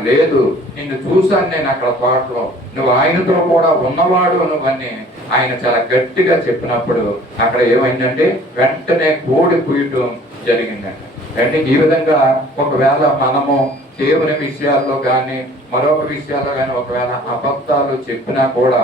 లేదు నిన్ను చూశాను నేను అక్కడ తోటలో, నువ్వు ఆయనతో కూడా ఉన్నవాడు నువ్వని ఆయన చాలా గట్టిగా చెప్పినప్పుడు అక్కడ ఏమైందంటే వెంటనే కోడి కూయటం జరిగిందండి. అంటే ఈ విధంగా ఒకవేళ మనము దేవుని విషయాల్లో కానీ మరొక విషయాల్లో కానీ ఒకవేళ అబద్ధాలు చెప్పినా కూడా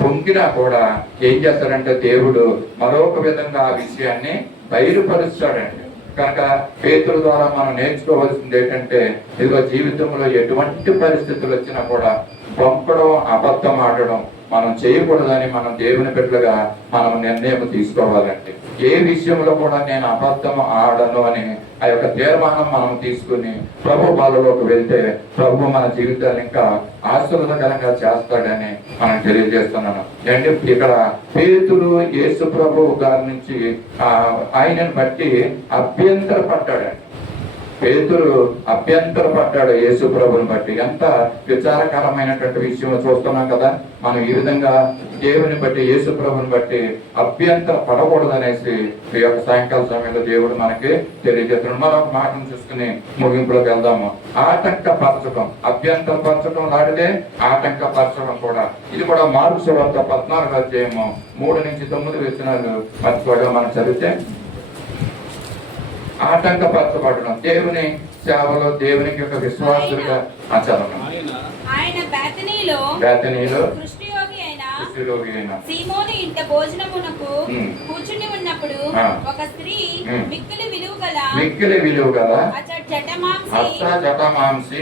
పొంగినా కూడా ఏం చేస్తాడంటే దేవుడు మరొక విధంగా ఆ విషయాన్ని బయలుపరుస్తాడండి. కనుక పేతురు ద్వారా మనం నేర్చుకోవాల్సింది ఏంటంటే, ఇదిగో జీవితంలో ఎటువంటి పరిస్థితులు వచ్చినా కూడా పంపడం అబద్ధం ఆడడం మనం చేయకూడదని మనం దేవుని బిడ్డలుగా మనం నిర్ణయం తీసుకోవాలండి. ఏ విషయంలో కూడా నేను అబద్ధం ఆడను అని ఆ యొక్క తీర్మానం మనం తీసుకుని ప్రభు బాలలోకి వెళ్తే ప్రభు మన జీవితాన్ని ఇంకా ఆశీర్వాదకరంగా చేస్తాడని మనం తెలియజేస్తున్నాను. అంటే ఇక్కడ పేతురు యేసు ప్రభు గారి నుంచి ఆయనను బట్టి అభ్యంతరపడ్డాడండి. పేతురు అభ్యంతరపడ్డాడు యేసు ప్రభుని బట్టి. ఎంత విచారకరమైనటువంటి విషయం చూస్తున్నాం కదా మనం. ఈ విధంగా దేవుని బట్టి యేసు ప్రభుని బట్టి అభ్యంతర పడకూడదనేసి ఈ యొక్క సాయంకాల సమయంలో దేవుడు మనకి తెలియజేస్తున్నాడు. మరొక మాటను చూసుకుని ముగింపులోకి వెళ్దాము. ఆటంకపరచడం, అభ్యంతరపరచడం లాంటిదే ఆటంకపరచడం కూడా. ఇది కూడా మార్కు సువార్త 14వ అధ్యాయము 3 నుంచి 9 వచనాలు మర్చిపోగా మనం చదివితే, ఆటంకపరచబడడం దేవుని సేవలో దేవునికి యొక్క విశ్వాసులుగా ఆచరణ. ఆయన బేతనీలో కుష్ఠరోగి అయిన సీమోను ఇంట భోజనమునకు కూర్చుని ఉన్నప్పుడు ఒక స్త్రీ మిక్కిలి విలువ గల జటమాంసి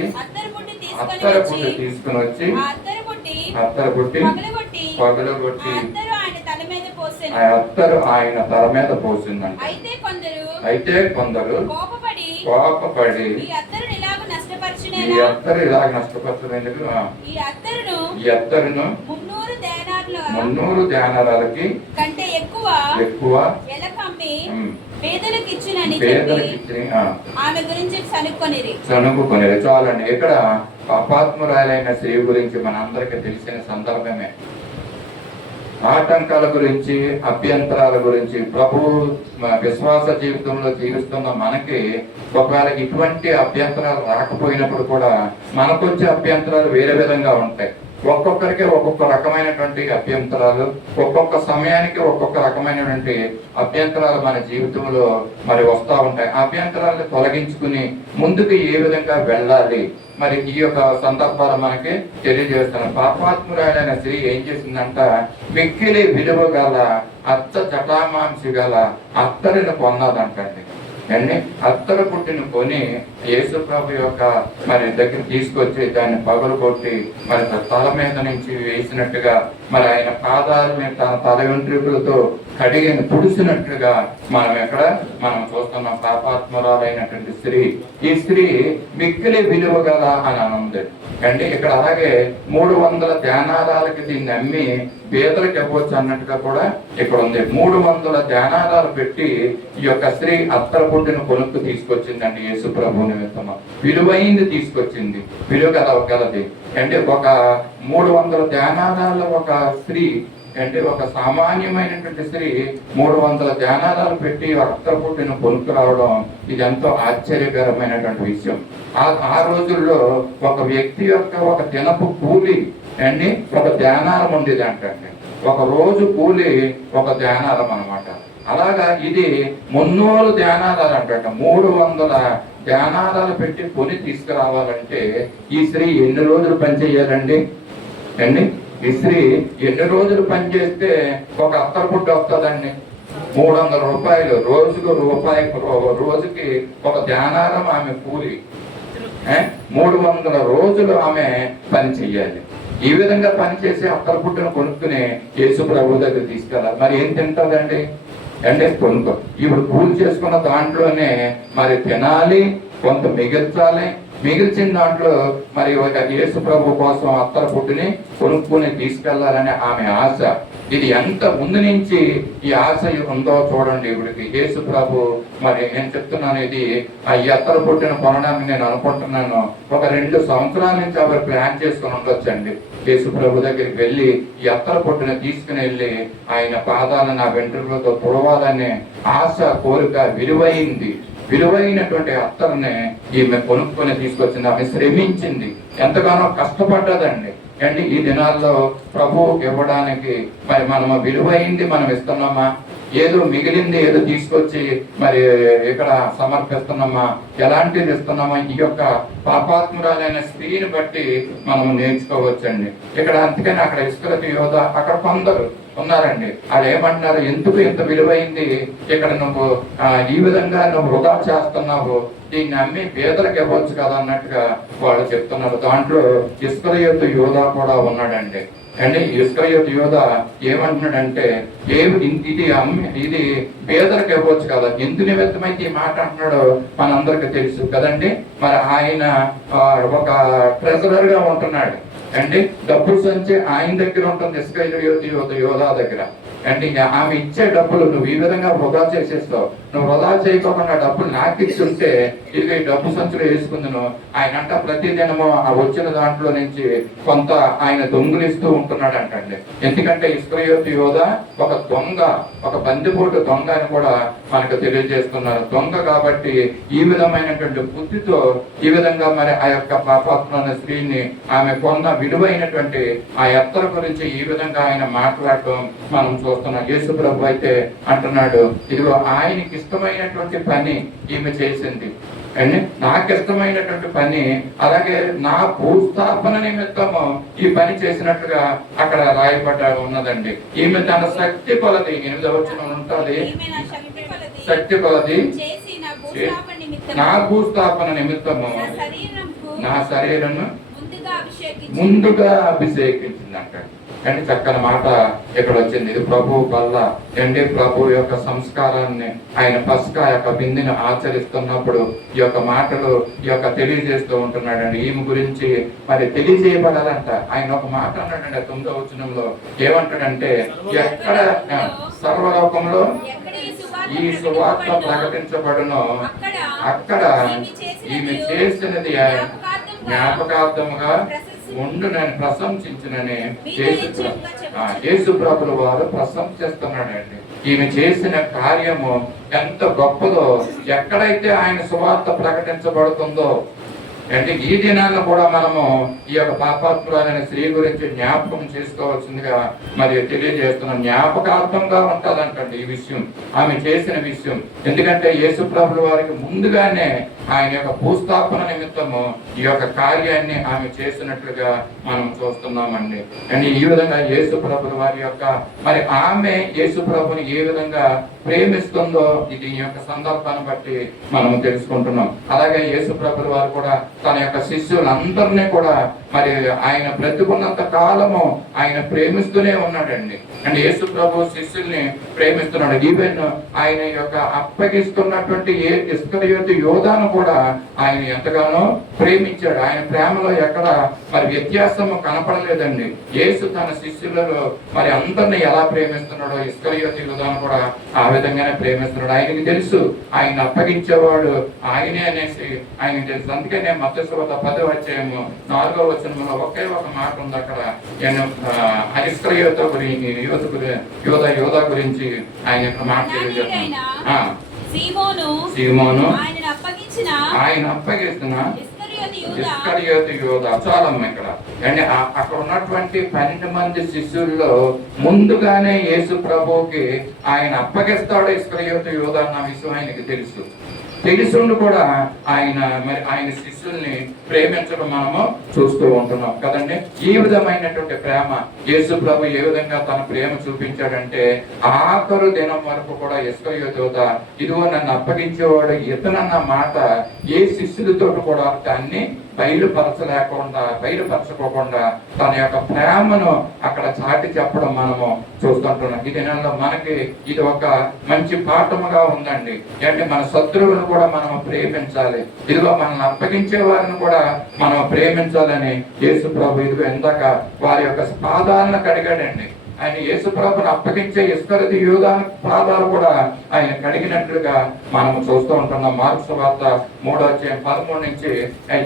అత్తరు తీసుకుని వచ్చి పగలగొట్టి అత్తరు ఆయన తల మీద పోసిందంట. అయితే కొందరు కోపపడి ఈ అత్తరు ఇలాగ నష్టపరచడం ఎందుకు, ఈ అత్తరును 300 ధ్యానారాలకి కంటే ఎక్కువ ఎక్కువ ఎలకమ్మి ఉమ్, పేదలకు ఇచ్చినని పేదలకు చెప్పి ఇచ్చి ఆమె గురించి సనుక్కొనిరి. చనుకునేది చాలండి. ఇక్కడ పాపాత్మురాలైన స్త్రీ గురించి మనందరికీ తెలిసిన సందర్భమే. ఆటంకాల గురించి, అభ్యంతరాల గురించి ప్రభు విశ్వాస జీవితంలో జీవిస్తున్న మనకి ఒకవేళ ఇటువంటి అభ్యంతరాలు రాకపోయినప్పుడు కూడా మనకొచ్చే అభ్యంతరాలు వేరే విధంగా ఉంటాయి. ఒక్కొక్కరికి ఒక్కొక్క రకమైనటువంటి అభ్యంతరాలు, ఒక్కొక్క సమయానికి ఒక్కొక్క రకమైనటువంటి అభ్యంతరాలు మన జీవితంలో మరి వస్తూ ఉంటాయి. అభ్యంతరాలను తొలగించుకుని ముందుకు ఏ విధంగా వెళ్ళాలి మరి ఈ యొక్క సందర్భాలు మనకి తెలియజేస్తాను. పాపాత్మురాలైన స్త్రీ ఏం చేసిందంట, మిక్కిలి విలువ గల అత్త జటామాంసి గల అత్తరిని కొన్నదంటండి. అండి అత్తర పుట్టిన కొని యేసు ప్రభు యొక్క మరి దగ్గర తీసుకొచ్చి దాన్ని పగలు కొట్టి మరి తల మీద నుంచి వేసినట్టుగా మరి ఆయన పాదాలని తన తల వెంట్రుకలతో కడిగిన తుడిసినట్లుగా మనం చూస్తున్నాం. పాపాత్మరాలైనటువంటి స్త్రీ, ఈ స్త్రీ మిక్కిలి విలువ గల అని అనుంది అండి. ఇక్కడ అలాగే 300 ధ్యానారాలకి దీన్ని అమ్మి పేదలకు ఇవ్వచ్చు అన్నట్టుగా కూడా ఇక్కడ ఉంది. 300 ధ్యానారాలు పెట్టి ఈ యొక్క స్త్రీ అత్తర పుట్టిన కొనుక్కు తీసుకొచ్చిందండి. యేసు ప్రభు నిమిత్తం విలువైంది తీసుకొచ్చింది, విలువ గలది అంటే ఒక 300 ధ్యానారాల ఒక స్త్రీ అంటే ఒక సామాన్యమైనటువంటి స్త్రీ 300 ధ్యానారాలు పెట్టి అత్తర పుట్టిన కొనుక్కు రావడం ఇది ఎంతో ఆశ్చర్యకరమైనటువంటి విషయం. ఆ రోజుల్లో ఒక వ్యక్తి యొక్క ఒక దినపు కూలి అండి ఒక ధ్యానారం ఉండేది అంటండి. ఒక రోజు కూలి ఒక ధ్యానారం అన్నమాట. అలాగా ఇది 300 ధ్యానారాలు అంట. 300 ధ్యానారాలు పెట్టి కొని తీసుకురావాలంటే ఈ స్త్రీ ఎన్ని రోజులు పనిచేయాలండి అండి? ఈ స్త్రీ ఎన్ని రోజులు పనిచేస్తే ఒక అత్తర పుట్టు వస్తుందండి? 300 రూపాయలు రోజుకి ఒక ధ్యానారం ఆమె కూలి. 300 రోజులు ఆమె పని చెయ్యాలి. ఈ విధంగా పనిచేసి అత్తర పుట్టును కొనుక్కుని యేసు ప్రభు దగ్గర తీసుకెళ్ళాలి. మరి ఏం తింటుందండి అంటే కొనుక్కో. ఇప్పుడు కూలి చేసుకున్న దాంట్లోనే మరి తినాలి, కొంత మిగిల్చాలి. మిగిల్చిన దాంట్లో మరి ఒక యేసు ప్రభు కోసం అత్తర పుట్టుని కొనుక్కుని తీసుకెళ్లాలనే ఆమె ఆశ. ఇది ఎంత ముందు నుంచి ఈ ఆశ ఉందో చూడండి. ఇప్పటికి యేసు ప్రభు మరి నేను చెప్తున్నాను, ఇది ఆ అత్తర పుట్టిన కొనడానికి నేను అనుకుంటున్నాను ఒక 2 సంవత్సరాల నుంచి ఆవిడ ప్లాన్ చేసుకుని ఉండొచ్చండి. యేసు ప్రభు దగ్గరికి వెళ్ళి ఈ అత్తర పుట్టిన తీసుకుని వెళ్ళి ఆయన పాదాలను నా వెంట్రుకలతో తుడవాలనే ఆశ, కోరిక విలువైనటువంటి అత్తర్ని ఈమె కొనుక్కొని తీసుకొచ్చింది. ఆమె శ్రమించింది, ఎంతగానో కష్టపడ్డదండి. అండి ఈ దినాల్లో ప్రభువుకి ఇవ్వడానికి మరి మనము విలువైంది మనం ఇస్తున్నామా, ఏదో మిగిలింది ఏదో తీసుకొచ్చి మరి ఇక్కడ సమర్పిస్తున్నామా, ఎలాంటిది ఇస్తున్నామా? ఈ యొక్క పాపాత్మురాలైన స్త్రీని బట్టి మనం నేర్చుకోవచ్చండి. ఇక్కడ అందుకని అక్కడ ఇస్కరియోతు యోధ అక్కడ కొందరు ఉన్నారండి. వాళ్ళు ఏమంటున్నారు, ఎందుకు ఇంత విలువైంది ఇక్కడ నువ్వు ఈ విధంగా నువ్వు వృధా చేస్తున్నావు, దీన్ని అమ్మి పేదలకు ఇవ్వచ్చు కదా అన్నట్టుగా వాళ్ళు చెప్తున్నారు. దాంట్లో ఇస్కరియోతు యోధ కూడా ఉన్నాడండి. అంటే ఇస్కరియోతు యోధ ఏమంటున్నాడంటే, ఇది పేదలకు ఇవ్వచ్చు కదా, ఎందు నిమిత్తమైతే ఈ మాట అంటున్నాడో మనందరికి తెలుసు కదండి. మరి ఆయన ఒక ట్రెజరర్ గా ఉంటున్నాడు అండి. డబ్బు సంచి ఆయన దగ్గర ఉంటుంది, ఇస్కరియోతు యోధ దగ్గర. అంటే ఆమె ఇచ్చే డబ్బులు నువ్వు ఈ విధంగా వృధా చేసేస్తావు, నువ్వు వృధా చేయకోకుండా డబ్బులు నాకు ఇచ్చుంటే ఇది డబ్బు సంచులు వేసుకుందును. ఆయన అంట ప్రతిదినము ఆ వచ్చిన దాంట్లో నుంచి కొంత ఆయన దొంగులిస్తూ ఉంటున్నాడు అంటండి. ఎందుకంటే ఇస్కరియోతు యోధ ఒక దొంగ, ఒక బందిపోటు దొంగ అని కూడా మనకు తెలియజేస్తున్నారు. దొంగ కాబట్టి ఈ విధమైనటువంటి బుద్ధితో ఈ విధంగా మరి ఆ యొక్క పాపాత్మైన స్త్రీని ఆమె కొన్న విలువైనటువంటి ఆ ఎత్తర గురించి ఈ విధంగా ఆయన మాట్లాడటం మనం చూస్తున్నాం. యేసు ప్రభు అయితే అంటున్నాడు, ఇదిగో ఆయనకి ఇష్టమైనటువంటి పని ఈమె చేసింది అండి, నాకు ఇష్టమైనటువంటి పని, అలాగే నా భూస్థాపన నిమిత్తము ఈ పని చేసినట్టుగా అక్కడ రాయబడ్డ ఉన్నదండి. ఈమె తన శక్తి కొలది 8వ వచనం ఉంటుంది, శక్తి కొలది నా భూస్థాపన నిమిత్తము నా శరీరము ముందుగా అభిషేకించింది అంటాడు. అంటే చక్కని మాట ఇక్కడ వచ్చింది. ఇది ప్రభు వల్ల అంటే ప్రభు యొక్క సంస్కారాన్ని ఆయన పస్కా యొక్క బిందుని ఆచరిస్తున్నప్పుడు ఈ యొక్క మాటలు ఈ యొక్క తెలియజేస్తూ ఉంటున్నాడండి. ఈమె గురించి మరి తెలియజేయబడాలంట. ఆయన ఒక మాట అన్నాడండి 9వ వచనంలో. ఏమంటాడంటే, ఎక్కడ సర్వలోకంలో ఈ సువార్త ప్రకటించబడునో అక్కడ ఈమె చేసినది జ్ఞాపకార్థముగా ఉండు నేను ప్రశంసించునని యేసు ప్రభుల వారు ప్రశంసిస్తున్నాడండి. ఈమె చేసిన కార్యము ఎంత గొప్పదో, ఎక్కడైతే ఆయన సువార్త ప్రకటించబడుతుందో అంటే ఈ దినాల్లో కూడా మనము ఈ యొక్క పాపాత్ములైన స్త్రీ గురించి జ్ఞాపకం చేసుకోవాల్సిందిగా మరి తెలియజేస్తున్నాం. జ్ఞాపకార్థంగా ఉంటుందంటండి ఈ విషయం, ఆమె చేసిన విషయం. ఎందుకంటే యేసు ప్రభుల వారికి ముందుగానే ఆయన యొక్క భూస్థాపన నిమిత్తము ఈ యొక్క కార్యాన్ని ఆమె చేసినట్లుగా మనం చూస్తున్నామండి. అండ్ ఈ విధంగా యేసు ప్రభుల వారి యొక్క మరి ఆమె యేసు ప్రభుని ఏ విధంగా ప్రేమిస్తుందో ఇది ఈ యొక్క సందర్భాన్ని బట్టి మనం తెలుసుకుంటున్నాం. అలాగే యేసు ప్రభుల వారు కూడా తన యొక్క శిష్యులందరినీ కూడా మరి ఆయన బ్రతుకున్నంత కాలము ఆయన ప్రేమిస్తూనే ఉన్నాడండి. అండ్ యేసు ప్రభు శిష్యుల్ని ప్రేమిస్తున్నాడు. ఈవెన్ ఆయన యొక్క అప్పగిస్తున్నటువంటి ఇస్కరియోతు యోధాను కూడా ఆయన ఎంతగానో ప్రేమించాడు. ఆయన ప్రేమలో ఎక్కడ మరి వ్యత్యాసము కనపడలేదండి. యేసు తన శిష్యులలో మరి అందరిని ఎలా ప్రేమిస్తున్నాడో ఇస్కరియోతు యోధాను కూడా ఆ విధంగానే ప్రేమిస్తున్నాడు. ఆయనకి తెలుసు ఆయన అప్పగించేవాడు ఆయనే అనేసి ఆయనకి తెలుసు. అందుకనే మత్తయి సువార్త 10వ అధ్యాయము 4వ వచనంలో ఒకే ఒక మాట ఉంది. అక్కడ ఇస్కరియోతు గురించి యోధ గురించి ఆయన యొక్క మాట తెలియజేస్తున్నాడు. సీమోను ఆయన అప్పగిస్తున్న ఇస్కరియోతు యోధ చాలమ్మ ఇక్కడ. అంటే అక్కడ ఉన్నటువంటి 12 మంది శిష్యుల్లో ముందుగానే యేసు ప్రభువుకి ఆయన అప్పగిస్తాడు ఇస్కరియోతు యోధ అన్న విషయం ఆయనకి తెలుసు. తెలుసుండి కూడా ఆయన మరి ఆయన శిష్యుల్ని ప్రేమించడం మనము చూస్తూ ఉంటున్నాం కదండి. ఈ విధమైనటువంటి ప్రేమ యేసు ప్రభు ఏ విధంగా తన ప్రేమ చూపించాడంటే, ఆఖరు దినం వరకు కూడా ఇస్కరియోతు యోధ ఇదిగో నన్ను అప్పగించేవాడు ఇతనన్న మాట ఏ శిష్యులతో కూడా దాన్ని బయలుపరచుకోకుండా తన యొక్క ప్రేమను అక్కడ చాటి చెప్పడం మనము చూస్తుంటున్నాం. ఈ దినాల్లో మనకి ఇది ఒక మంచి పాఠముగా ఉందండి. అంటే మన శత్రువులను కూడా మనం ప్రేమించాలి. ఇదిగో మనల్ని అప్పగించే వారిని కూడా మనం ప్రేమించాలని యేసు ప్రభు ఇదిగో ఇందాక వారి యొక్క పాదాలను కడిగాడండి. ఆయన యేసు ప్రభుని అప్పగించే ఇస్కరియోతు యోధ పాదాలు కూడా ఆయన కడిగినట్లుగా మనం చూస్తూ ఉంటున్నాం. మార్కు సువార్త 3వ అధ్యాయం 13 నుంచి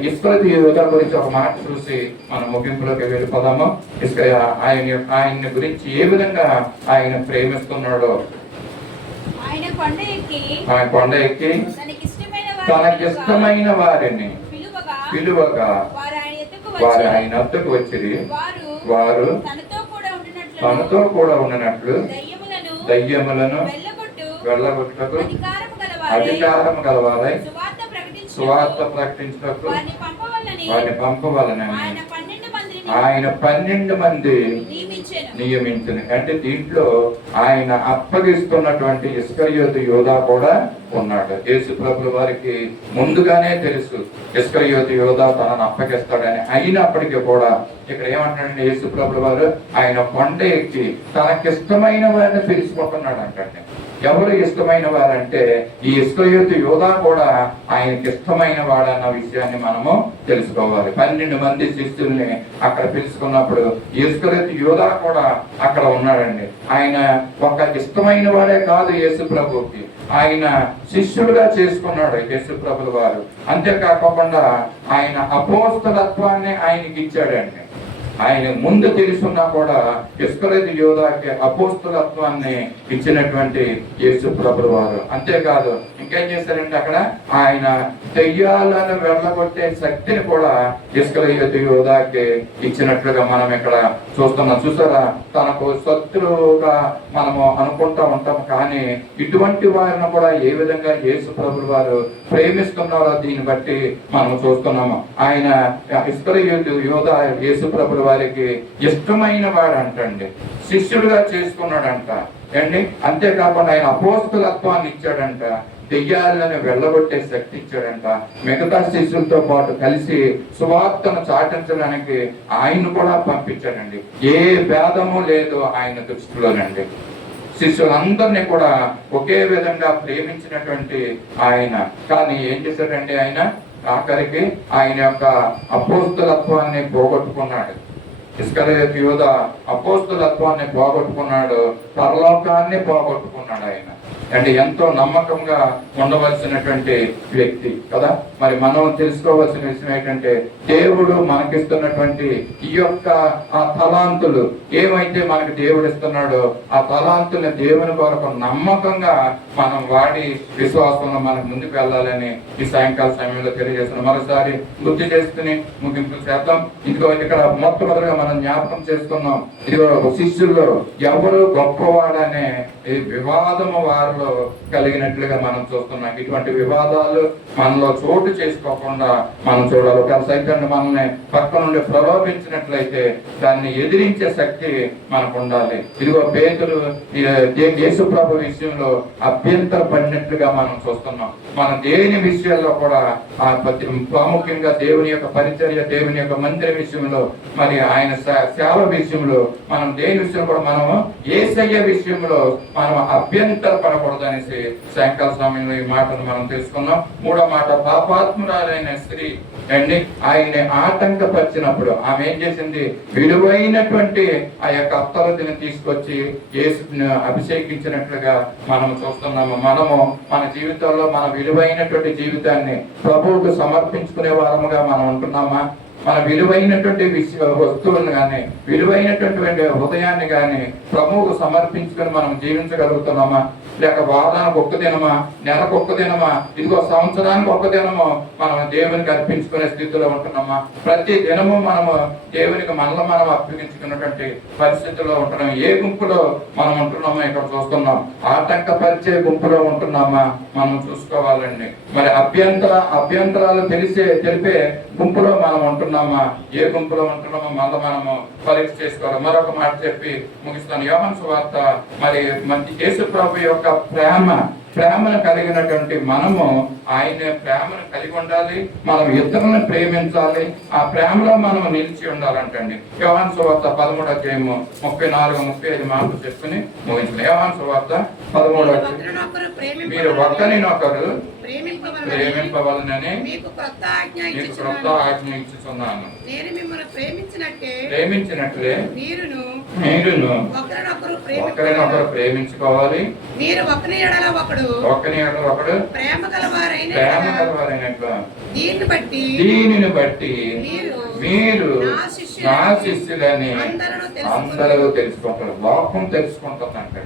ఇస్కరియోతు యోధ గురించి ఒక మాట చూసి మనం ముగింపులోకి వెళ్ళిపోదాము. ఆయన గురించి ఏ విధంగా ఆయన ప్రేమిస్తున్నాడో. ఆయన కొండ ఎక్కి తనకిష్టమైన వారిని పిలువగా వారు ఆయన వద్దకు వచ్చిరి. వారు తనతో కూడా ఉన్నట్లు దయ్యములను వెళ్ళగొట్టుటకు అధికారం గలవారై సువార్త ప్రకటించుటకు వారిని పంపవలనని ఆయన 12 మంది నియమించను. అంటే దీంట్లో ఆయన అప్పగిస్తున్నటువంటి ఇస్కరియోతు యోధ కూడా ఉన్నాడు. యేసు ప్రభుల వారికి ముందుగానే తెలుసు ఇస్కరియోతు యోధ తనను అప్పగిస్తాడని. అయినప్పటికీ కూడా ఇక్కడ ఏమంటాడంటే యేసు ప్రభుల వారు ఆయన కొండ ఎక్కి తనకిష్టమైన వారిని పిలుచుకుంటున్నాడు అంటండి. ఎవరు ఇష్టమైన వారంటే ఈ ఇస్కరియోతు యోధ కూడా ఆయనకి ఇష్టమైన వాడన్న విషయాన్ని మనము తెలుసుకోవాలి. 12 మంది శిష్యుల్ని అక్కడ పిలుచుకున్నప్పుడు ఇస్కరియోతు యోధ కూడా అక్కడ ఉన్నాడండి. ఆయన ఒక ఇష్టమైన వాడే కాదు యేసు ప్రభుకి, ఆయన శిష్యుడుగా చేసుకున్నాడు యేసు ప్రభుల వారు. అంతేకాకుండా ఆయన అపోస్తలత్వాన్ని ఆయనకి ఇచ్చాడండి. ఆయన ముందు తెలుసున్నా కూడా ఇస్కరియోతు యోధకి అపోస్తలత్వాన్ని ఇచ్చినటువంటి యేసు ప్రభుల వారు. అంతేకాదు ఇంకేం చేశారంటే అక్కడ ఆయన దెయ్యాలను వెళ్ళగొట్టే శక్తిని కూడా ఇస్కరియోతు యోధకి ఇచ్చినట్లుగా మనం ఇక్కడ చూస్తున్నాం. చూసారా, తనకు శత్రువుగా మనము అనుకుంటా ఉంటాం, కానీ ఇటువంటి వారిని కూడా ఏ విధంగా యేసు ప్రభుల వారు ప్రేమిస్తున్నారో దీన్ని బట్టి మనం చూస్తున్నాము. ఆయన ఇస్కరియోతు యోధ యేసు ప్రభుల వారికి ఇష్టమైన వాడు అంటండి, శిష్యుడుగా చేసుకున్నాడంట అండి. అంతేకాకుండా ఆయన అపోస్తలత్వాన్ని ఇచ్చాడంట. దెయ్యాలను వెళ్ళగొట్టే శక్తి ఇచ్చాడంట. మిగతా శిష్యులతో పాటు కలిసి సువార్తను చాటించడానికి ఆయన కూడా పంపించాడండి. ఏ భేదము లేదు ఆయన దృష్టిలోనండి. శిష్యులందరినీ కూడా ఒకే విధంగా ప్రేమించినటువంటి ఆయన, కానీ ఏం చేశాడండి ఆయన? ఆఖరికి ఆయన యొక్క అపోస్తలత్వాన్ని పోగొట్టుకున్నాడు. ఇస్కరియోతు యూద అపోస్తలత్వాన్ని పోగొట్టుకున్నాడు, పరలోకాన్ని పోగొట్టుకున్నాడు ఆయన. అంటే ఎంతో నమ్మకంగా ఉండవలసినటువంటి వ్యక్తి కదా. మరి మనం తెలుసుకోవాల్సిన విషయం ఏంటంటే, దేవుడు మనకిస్తున్నటువంటి ఈ యొక్క ఆ తలాంతులు ఏమైతే మనకి దేవుడు ఇస్తున్నాడో ఆ తలాంతుల్ని దేవుని కొరకు నమ్మకంగా మనం వాడి విశ్వాసంలో మనకు ముందుకు వెళ్ళాలని ఈ సాయంకాల సమయంలో తెలియజేస్తున్నాం. మరోసారి గుర్తు చేసుకుని ముగింపు చేద్దాం. ఇదిగో ఇక్కడ మొట్టమొదటిగా మనం జ్ఞాపకం చేసుకున్నాం, ఇదిగో శిష్యుల్లో ఎవరు గొప్పవాడనే ఈ వివాదము వారిలో కలిగినట్లుగా మనం చూస్తున్నాం. ఇటువంటి వివాదాలు మనలో చోటు చేసుకోకుండా మనం చూడాలి. ఒక సైతాన్ని మనల్ని పక్క నుండి ప్రలోభించినట్లయితే దాన్ని ఎదిరించే శక్తి మనకు ఉండాలి. ఇదిగో పేతురు యేసు ప్రభు విషయంలో అభ్యంతర పడినట్లుగా మనం చూస్తున్నాం. మన దేని విషయాల్లో కూడా ప్రాముఖ్యంగా దేవుని యొక్క పరిచర్య, దేవుని యొక్క మందిర విషయంలో, మరి ఆయన సేవ విషయంలో, మనం దేని విషయంలో కూడా మనం యేసయ్య విషయంలో మనం అభ్యంతర పడకూడదనేసి సాయంకాల సమయంలో ఈ మాటను మనం తెలుసుకున్నాం. మూడో మాట, పాపాత్మురాలైన స్త్రీ అండి ఆయన్ని ఆటంకపరిచినప్పుడు ఆమె ఏం చేసింది? విలువైనటువంటి ఆ యొక్క అత్తలదిని తీసుకొచ్చి యేసుని అభిషేకించినట్లుగా మనం చూస్తున్నాము. మనము మన జీవితంలో మన విలువైనటువంటి జీవితాన్ని ప్రభువుకు సమర్పించుకునే వారముగా మనం ఉంటున్నామా? మన విలువైనటువంటి వస్తువులను కానీ, విలువైనటువంటి హృదయాన్ని కానీ ప్రభువుకు సమర్పించుకొని మనం జీవించగలుగుతున్నామా? లేక వారానికి ఒక్క దినమా, నెలకు ఒక్క దినమా, ఇదిగో సంవత్సరానికి ఒక్క దినము మనం దేవునికి అర్పించుకునే స్థితిలో ఉంటున్నామా? ప్రతి దినము మనము దేవునికి మనలో మనం అర్పించుకున్నటువంటి పరిస్థితుల్లో ఉంటున్నాం. ఏ గుంపులో మనం ఉంటున్నామో ఇక్కడ చూస్తున్నాం. ఆటంకపరిచే గుంపులో ఉంటున్నామా మనం చూసుకోవాలండి. మరి అభ్యంతరాలు తెలిపే గుంపులో మనం ఉంటున్నామా? ఏ గుంపులో ఉంటున్నామో మళ్ళీ మనము పరీక్ష చేసుకోవాలి. మరొక మాట చెప్పి ముగిస్తాను. యోహాను సువార్త, మరి యేసు ప్రభు యొక్క ప్రేమను కలిగినటువంటి మనము ఆయన ప్రేమను కలిగి ఉండాలి. మనం ఇతరులను ప్రేమించాలి. ఆ ప్రేమలో మనం నిలిచి ఉండాలంటండి. యోహాను సువార్త 13వ అధ్యాయము 34-35 మాటలు చెప్పుకుని ముగించాలి. యోహాను సువార్త 13వ అధ్యాయం, మీరు ఒకరినొకరు ప్రేమింపవలనని మీకు క్రొత్త ఆజ్ఞ ఇచ్చుచున్నాను. నేను మిమ్మల్ని ప్రేమించినట్లే మీరును ఒకరినొకరు ప్రేమించుకోవాలి. మీరు ఒకని ఎడల ఒకడు ప్రేమ గలవారైనట్లు దీనిని బట్టి మీరు నా శిష్యులని అందరూ తెలుసుకుంటారు. లోకం తెలుసుకుంటుందంట.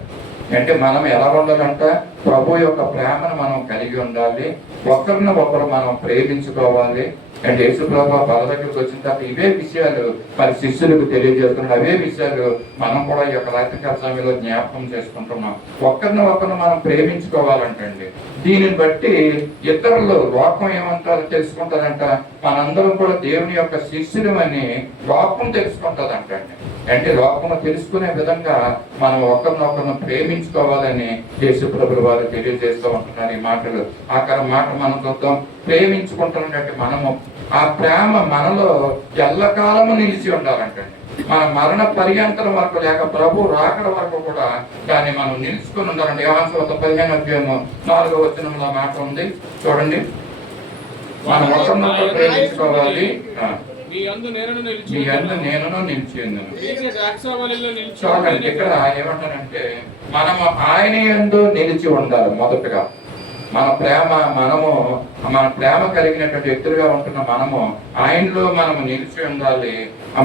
అంటే మనం ఎలా ఉండాలంట? ప్రభు యొక్క ప్రేమను మనం కలిగి ఉండాలి. ఒకరు మనం ప్రేమించుకోవాలి. అంటే యేసు ప్రభు బాల దగ్గరికి వచ్చిన తర్వాత ఇవే విషయాలు మరి శిష్యులకు తెలియజేస్తున్నాడు. అవే విషయాలు మనం కూడా ఈ యొక్క రాత్రికాల సమయంలో జ్ఞాపకం చేసుకుంటున్నాం. ఒకరిని మనం ప్రేమించుకోవాలంటండి. దీనిని బట్టి ఇతరులు లోకం ఏమంటారో తెలుసుకుంటారంట. మనందరం కూడా దేవుని యొక్క శిష్యులమని లోకం తెలుసుకుంటుందంటండి. అంటే లోకము తెలుసుకునే విధంగా మనం ఒకరినొకరిని ప్రేమించుకోవాలని యేసు ప్రభువు వారు తెలియజేస్తూ ఉంటున్నారు. ఈ మాటలు ఆఖరి మాట మనం చూద్దాం. ప్రేమించుకుంటున్నట్టు మనము ఆ ప్రేమ మనలో ఎల్లకాలము నిలిచి ఉండాలంటండి. మన మరణ పర్యంతరం వరకు లేక ప్రభు రాకడ వరకు కూడా దాన్ని మనం నిలుచుకుని ఉండాలండి. యోహాను సువార్త 15వ అధ్యాయము 4వ వచనంలో మాట ఉంది, చూడండి. మనం ఒకరినొకరు ప్రేమించుకోవాలి. మీ యందు నేనును నిలిచి ఉన్నాను. చూడండి, ఇక్కడ ఏమంటారంటే మనము ఆయన యందు నిలిచి ఉండాలి. మొదటగా మన ప్రేమ కలిగినటువంటి వ్యక్తులుగా ఉంటున్న మనము ఆయనలో మనము నిలిచి ఉండాలి.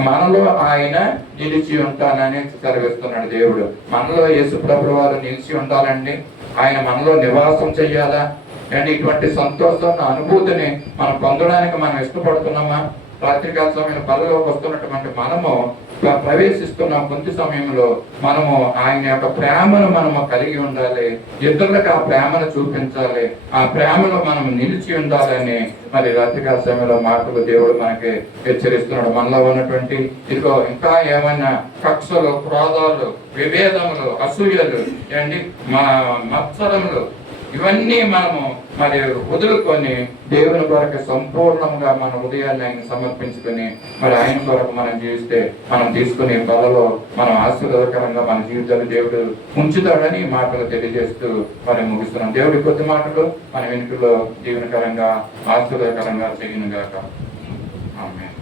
మనలో ఆయన నిలిచి ఉంటానని సెలవిస్తున్నాడు దేవుడు. మనలో యేసు ప్రభువు వారు నిలిచి ఉండాలండి. ఆయన మనలో నివాసం చెయ్యాలా అండ్ ఇటువంటి సంతోషం అనుభూతిని మనం పొందడానికి మనం ఇష్టపడుతున్నామా? రాత్రికాల సమయంలో పరలోకి వస్తున్నటువంటి మనము ప్రవేశిస్తున్న కొద్ది సమయంలో మనము ఆయన యొక్క ప్రేమను మనము కలిగి ఉండాలి. ఇతరులకు ఆ ప్రేమను చూపించాలి. ఆ ప్రేమలో మనం నిలిచి ఉండాలని మరి రాత్రికాల సమయంలో మాటలు దేవుడు మనకి హెచ్చరిస్తున్నాడు. మనలో ఉన్నటువంటి ఇదిగో ఇంకా ఏమైనా కక్షలు, క్రోధాలు, విభేదములు, అసూయలు, మత్సరములు ఇవన్నీ మనము మరి వదులుకొని దేవుని కొరకు సంపూర్ణంగా మన ఉదయాన్ని ఆయన సమర్పించుకొని మరి ఆయన కొరకు మనం జీవిస్తే మనం తీసుకునే బలలో మనం ఆశీర్వాదకరంగా మన జీవితాలు దేవుడు ఉంచుతాడని మాటలు తెలియజేస్తూ మరి ముగిస్తున్నాం. దేవుడి కొద్ది మాటలు మన వెనుకలో జీవనకరంగా ఆశీర్వాదకరంగా చేయనుగాక. ఆమేన్.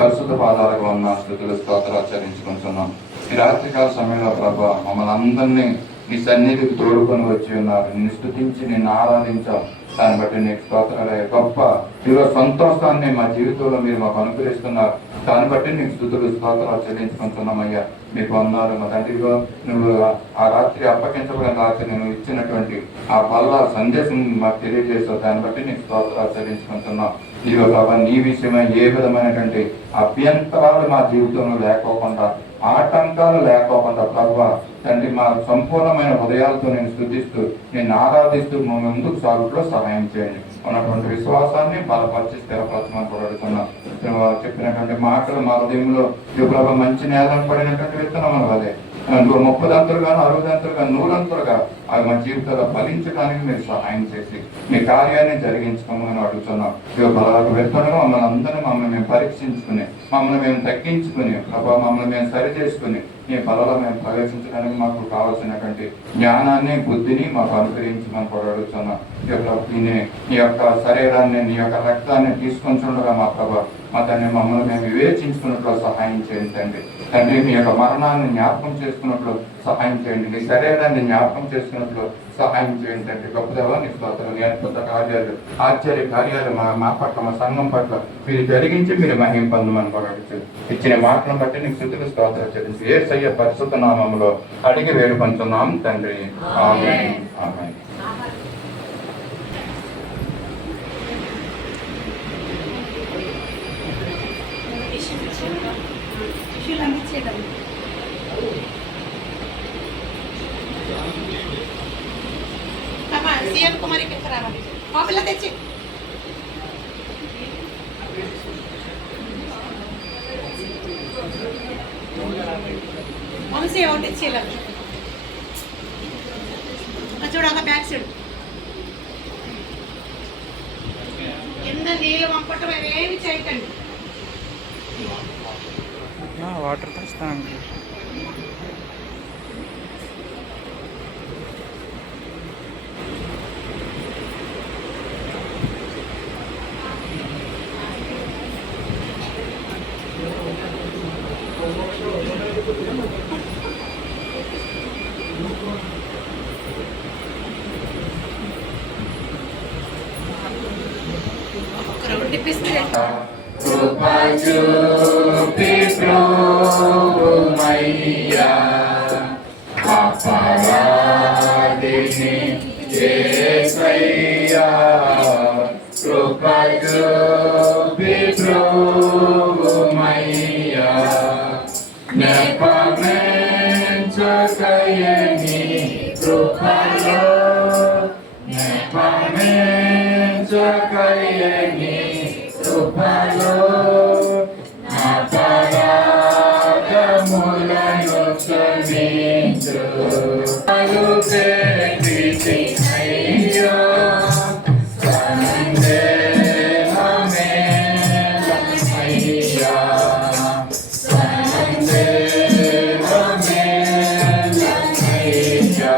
పరిశుద్ధ పాదాలకు ఉన్న స్థుతులు స్తోత్రాలు చెల్లించుకుంటున్నాం. ఈ రాత్రికాల సమయంలో ప్రభా మమ్మల్ని అందరినీ నీ సన్నిధికి తోడుకొని వచ్చి ఉన్నారు. నిన్ను స్తుతించి నిన్ను ఆరాధించాం. దాన్ని బట్టి నీకు స్తోత్రాలు. గొప్ప ఈరోజు సంతోషాన్ని మా జీవితంలో మీరు మాకు అనుగ్రహిస్తున్నారు. దాన్ని బట్టి నీకు స్తుతులు స్తోత్రాలు చెల్లించుకుంటున్నామయ్యా. మీకు అన్నారు మా తండ్రిలో నువ్వు ఆ రాత్రి అప్పగించబడిన రాత్రి నువ్వు ఇచ్చినటువంటి ఆ పల్ల సందేశం మాకు తెలియజేసావు. దాన్ని బట్టి నీకు స్తోత్రాలు చెల్లించుకుంటున్నాం. ఇదిగో ప్రభా నీ విషయమై ఏ విధమైనటువంటి అభ్యంతరాలు మా జీవితంలో లేకోకుండా, ఆటంకాలు లేకోకుండా ప్రభా తండ్రి మా సంపూర్ణమైన హృదయాలతో నేను స్తుతిస్తూ నేను ఆరాధిస్తూ ముందుకు సాగులో సహాయం చేయండి. ఉన్నటువంటి విశ్వాసాన్ని బలపరిచి స్థిరపరచమని కూడా అడుగుతున్నాం. చెప్పినటువంటి మాటలు మా హృదయంలో ప్రభా మంచి నేలను పడినటువంటి విత్తనం వలె 30 అంతలుగాను 60 అంతలుగాను 100 అంతలుగా అవి మా జీవితంలో ఫలించడానికి మీరు సహాయం చేసి మీ కార్యాన్ని జరిగించుకోమని అడుగుతున్నాం. బలాలకు వెళ్తుండగా మమ్మల్ని మేము పరీక్షించుకుని మమ్మల్ని మేము తగ్గించుకుని ప్రభావ మమ్మల్ని మేము సరి చేసుకుని నీ బలలో మేము ప్రవేశించడానికి మాకు కావాల్సినటువంటి జ్ఞానాన్ని బుద్ధిని మాకు అనుగ్రహించమని కూడా అడుగుతున్నాం. నీ యొక్క శరీరాన్ని నీ యొక్క రక్తాన్ని తీసుకొని చూడగా మా ప్రభావ మా తండ్రి మమ్మల్ని మేము వివేచించుకున్నట్లు సహాయం చేయండి. తండ్రి మీ యొక్క మరణాన్ని జ్ఞాపకం చేసుకున్నట్లు సహాయం చేయండి. నీ శరీరాన్ని జ్ఞాపకం చేసుకున్నట్లు సహాయం చేయండి తండ్రి. గొప్పదేవా నీ స్తోత్రాలు, నీ అద్భుత కార్యాలు, ఆశ్చర్య కార్యాలు మా పట్ల మా సంఘం పట్ల మీరు జరిగించి మీరు మహిమ పొందమని కూడా ఇచ్చిన మాటలను బట్టి నీకు స్తుతులు స్తోత్రాలు చెల్లించి యేసయ్య పరిశుద్ధ నామములో అడిగి వేడుకొంటున్నాం తండ్రి. ఆమేన్. ఆమేన్. సీఎం కుమారికి రావాలి మా పిల్ల తెచ్చి వంశీ ఒకటి ఇచ్చేలా చూడంగా బ్యాక్ సైడ్ కింద నీళ్ళు పంపటం ఏమి చేయకండి. వాటర్ తెస్తాను. కృపా చూపి ప్రభువయ్యా అపరాధిని యేసయ్యా. కృపా చూపి ప్రభువయ్యా నెపమెంచకయని కృపలో నెపమెంచకయని కృపలో అపరాధములను క్షమించు. అయ్యో సందేహమేలయ్యా సందేహమేలయ్యా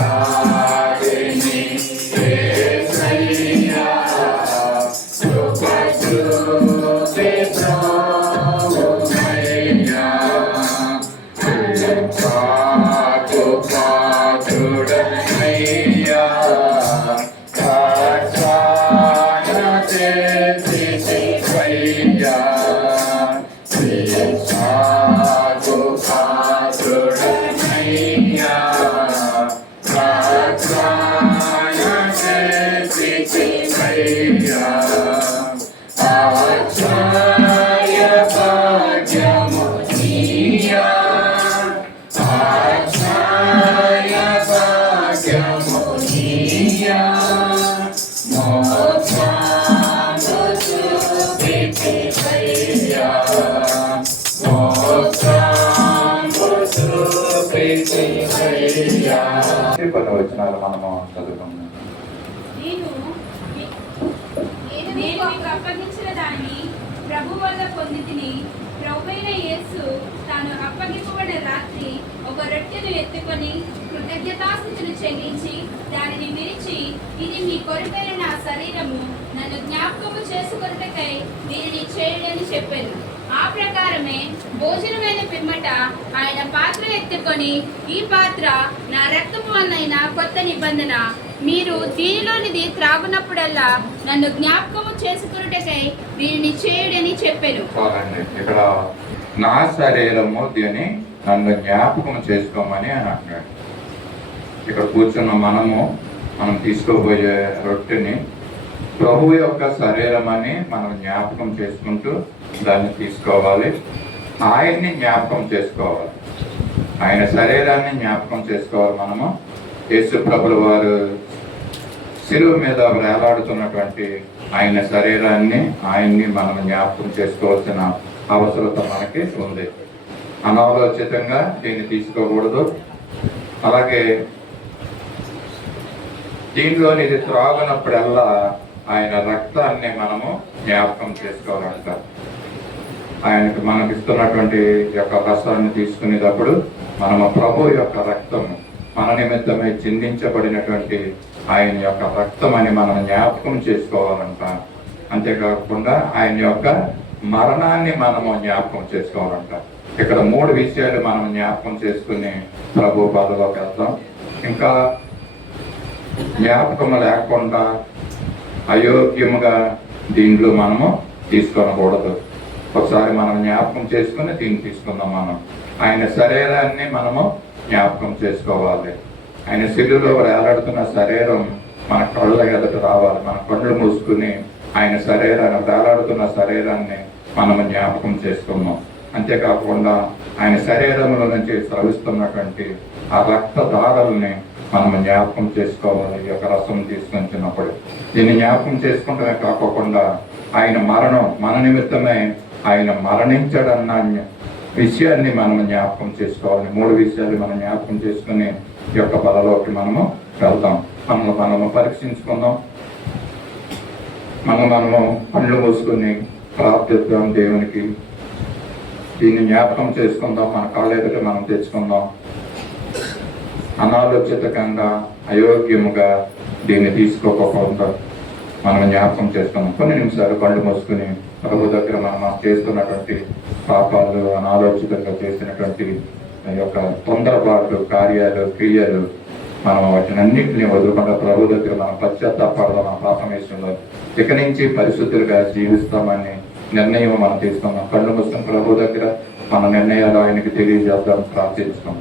అపరాధిని యేసయ్యా. కృపా చూపి ప్రభువయ్యా. కృపా చూపి వచనాలు మనము చదువుకుందాం. నేను మీకు అప్పగించిన దాన్ని ప్రభు వల్ల పొందితిని. ప్రభువైన యేసు తాను అప్పగింపబడిన రాత్రి ఒక రొట్టెను ఎత్తుకొని కృతజ్ఞతాస్తుతులు చెల్లించి దానిని విరిచి, ఇది మీ కొరకైన నా శరీరము, నన్ను జ్ఞాపకము చేసుకొనుటకై దీనిని చేయుడని చెప్పాను. ఆ ప్రకారమే భోజనమైన పిమ్మట ఆయన పాత్ర ఎత్తుకొని, ఈ పాత్ర నా రక్తము వలన కొత్త నిబంధన, మీరు దీనిలోనిది త్రాగునప్పుడల్లా నన్ను జ్ఞాపకము చేసుకొనుటకై దీనిని చేయుడని చెప్పాను. ఇక్కడ నా శరీరము దీన్ని నన్ను జ్ఞాపకం చేసుకోమని అని అంటున్నాడు. ఇక్కడ కూర్చున్న మనం తీసుకోబోయే రొట్టెని ప్రభు యొక్క శరీరం అని మనం జ్ఞాపకం చేసుకుంటూ దాన్ని తీసుకోవాలి. ఆయన్ని జ్ఞాపకం చేసుకోవాలి, ఆయన శరీరాన్ని జ్ఞాపకం చేసుకోవాలి. మనము యేసు ప్రభుల వారు శిలువ మీద వేలాడుతున్నటువంటి ఆయన శరీరాన్ని, ఆయన్ని మనం జ్ఞాపకం చేసుకోవాల్సిన అవసరత మనకి ఉంది. అనాలోచితంగా దీన్ని తీసుకోకూడదు. అలాగే దీనిలోని ఇది త్రాగునప్పుడల్లా ఆయన రక్తాన్ని మనము జ్ఞాపకం చేసుకోవాలంట. ఆయనకు మనకు ఇస్తున్నటువంటి యొక్క రసాన్ని తీసుకునేటప్పుడు మనము ప్రభు యొక్క రక్తము, మన నిమిత్తమై చిందించబడినటువంటి ఆయన యొక్క రక్తం అని మనం జ్ఞాపకం చేసుకోవాలంట. అంతేకాకుండా ఆయన యొక్క మరణాన్ని మనము జ్ఞాపకం చేసుకోవాలంట. ఇక్కడ 3 విషయాలు మనం జ్ఞాపకం చేసుకుని ప్రభు బాధలోకి వెళ్తాం. ఇంకా జ్ఞాపకం లేకుండా అయోగ్యముగా దీంట్లో మనము తీసుకోనకూడదు. ఒకసారి మనం జ్ఞాపకం చేసుకుని దీన్ని తీసుకుందాం. మనం ఆయన శరీరాన్ని మనము జ్ఞాపకం చేసుకోవాలి. ఆయన శిలువలో వేలాడుతున్న శరీరం మన కళ్ళ ఎదుట రావాలి. మన కళ్ళు మూసుకుని ఆయన శరీరాన్ని, వేలాడుతున్న శరీరాన్ని మనము జ్ఞాపకం చేసుకున్నాం. అంతేకాకుండా ఆయన శరీరంలో నుంచి స్రవిస్తున్నటువంటి ఆ రక్తధారల్ని మనం జ్ఞాపకం చేసుకోవాలి. ఈ యొక్క రసం తీసుకొచ్చినప్పుడు దీన్ని జ్ఞాపకం చేసుకుంటమే కాకుండా ఆయన మరణం, మన నిమిత్తమే ఆయన మరణించడన్న విషయాన్ని మనం జ్ఞాపకం చేసుకోవాలి. 3 విషయాలు మనం జ్ఞాపకం చేసుకుని ఈ యొక్క బలలోకి మనము వెళ్తాం. మనము పరీక్షించుకుందాం. మనము కళ్ళు మూసుకుని ప్రార్థిద్దాం దేవునికి. దీన్ని జ్ఞాపకం చేసుకుందాం, మన కాళ్ళ ఎదుట మనం తెచ్చుకుందాం. అనాలోచితంగా అయోగ్యముగా దీన్ని తీసుకోకుండా మనం జ్ఞాపకం చేసుకున్నాం. కొన్ని నిమిషాలు కళ్ళు మూసుకుని ప్రభు దగ్గర మనం చేస్తున్నటువంటి పాపాలు, అనాలోచితంగా చేసినటువంటి యొక్క తొందరపాటు కార్యాలు, క్రియలు, మనం వాటిని అన్నింటినీ వదులుకుండా ప్రభు దగ్గర మనం పశ్చాత్తాపడదాం. మన పాపం విషయంలో ఇక నుంచి పరిశుద్ధులుగా జీవిస్తామని నిర్ణయం మనం తీసుకున్నాం. కళ్ళు మూసుకుని ప్రభు దగ్గర మన నిర్ణయాలు ఆయనకి తెలియజేద్దాం, ప్రార్థిస్తాం.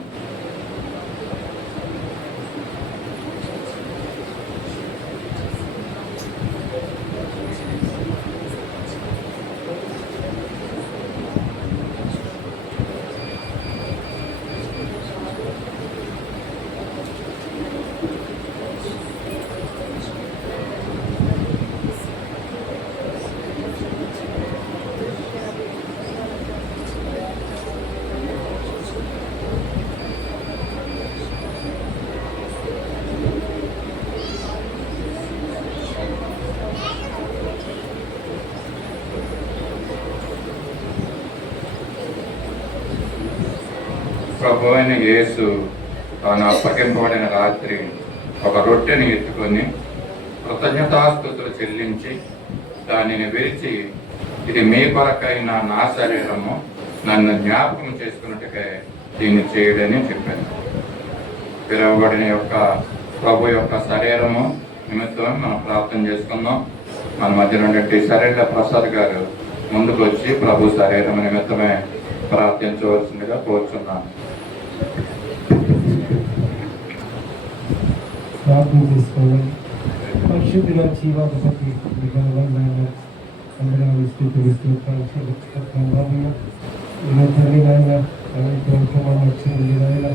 ప్రభు అయిన యేసు తాను అప్పగింపబడిన రాత్రి ఒక రొట్టెని ఎత్తుకొని కృతజ్ఞతాస్తుతులు చెల్లించి దానిని విరిచి, ఇది మీ కొరకైన నా శరీరము, నన్ను జ్ఞాపకం చేసుకున్నట్టుగా దీన్ని చేయడని చెప్పాను. పిలువబడిన యొక్క ప్రభు యొక్క శరీరము నిమిత్తం మనం ప్రార్థన చేసుకుందాం. మన మధ్య నుండి శరీర ప్రసాద్ గారు ముందుకు వచ్చి ప్రభు శరీరం నిమిత్తమే ప్రార్థించవలసిందిగా కోరుచున్నాను. ప్రార్థన చేసుకోవాలి. పరిశుద్ధుల జీవాధిపతి అందరూ స్థితిస్తూ తల్లి నాయన వచ్చింది నాయన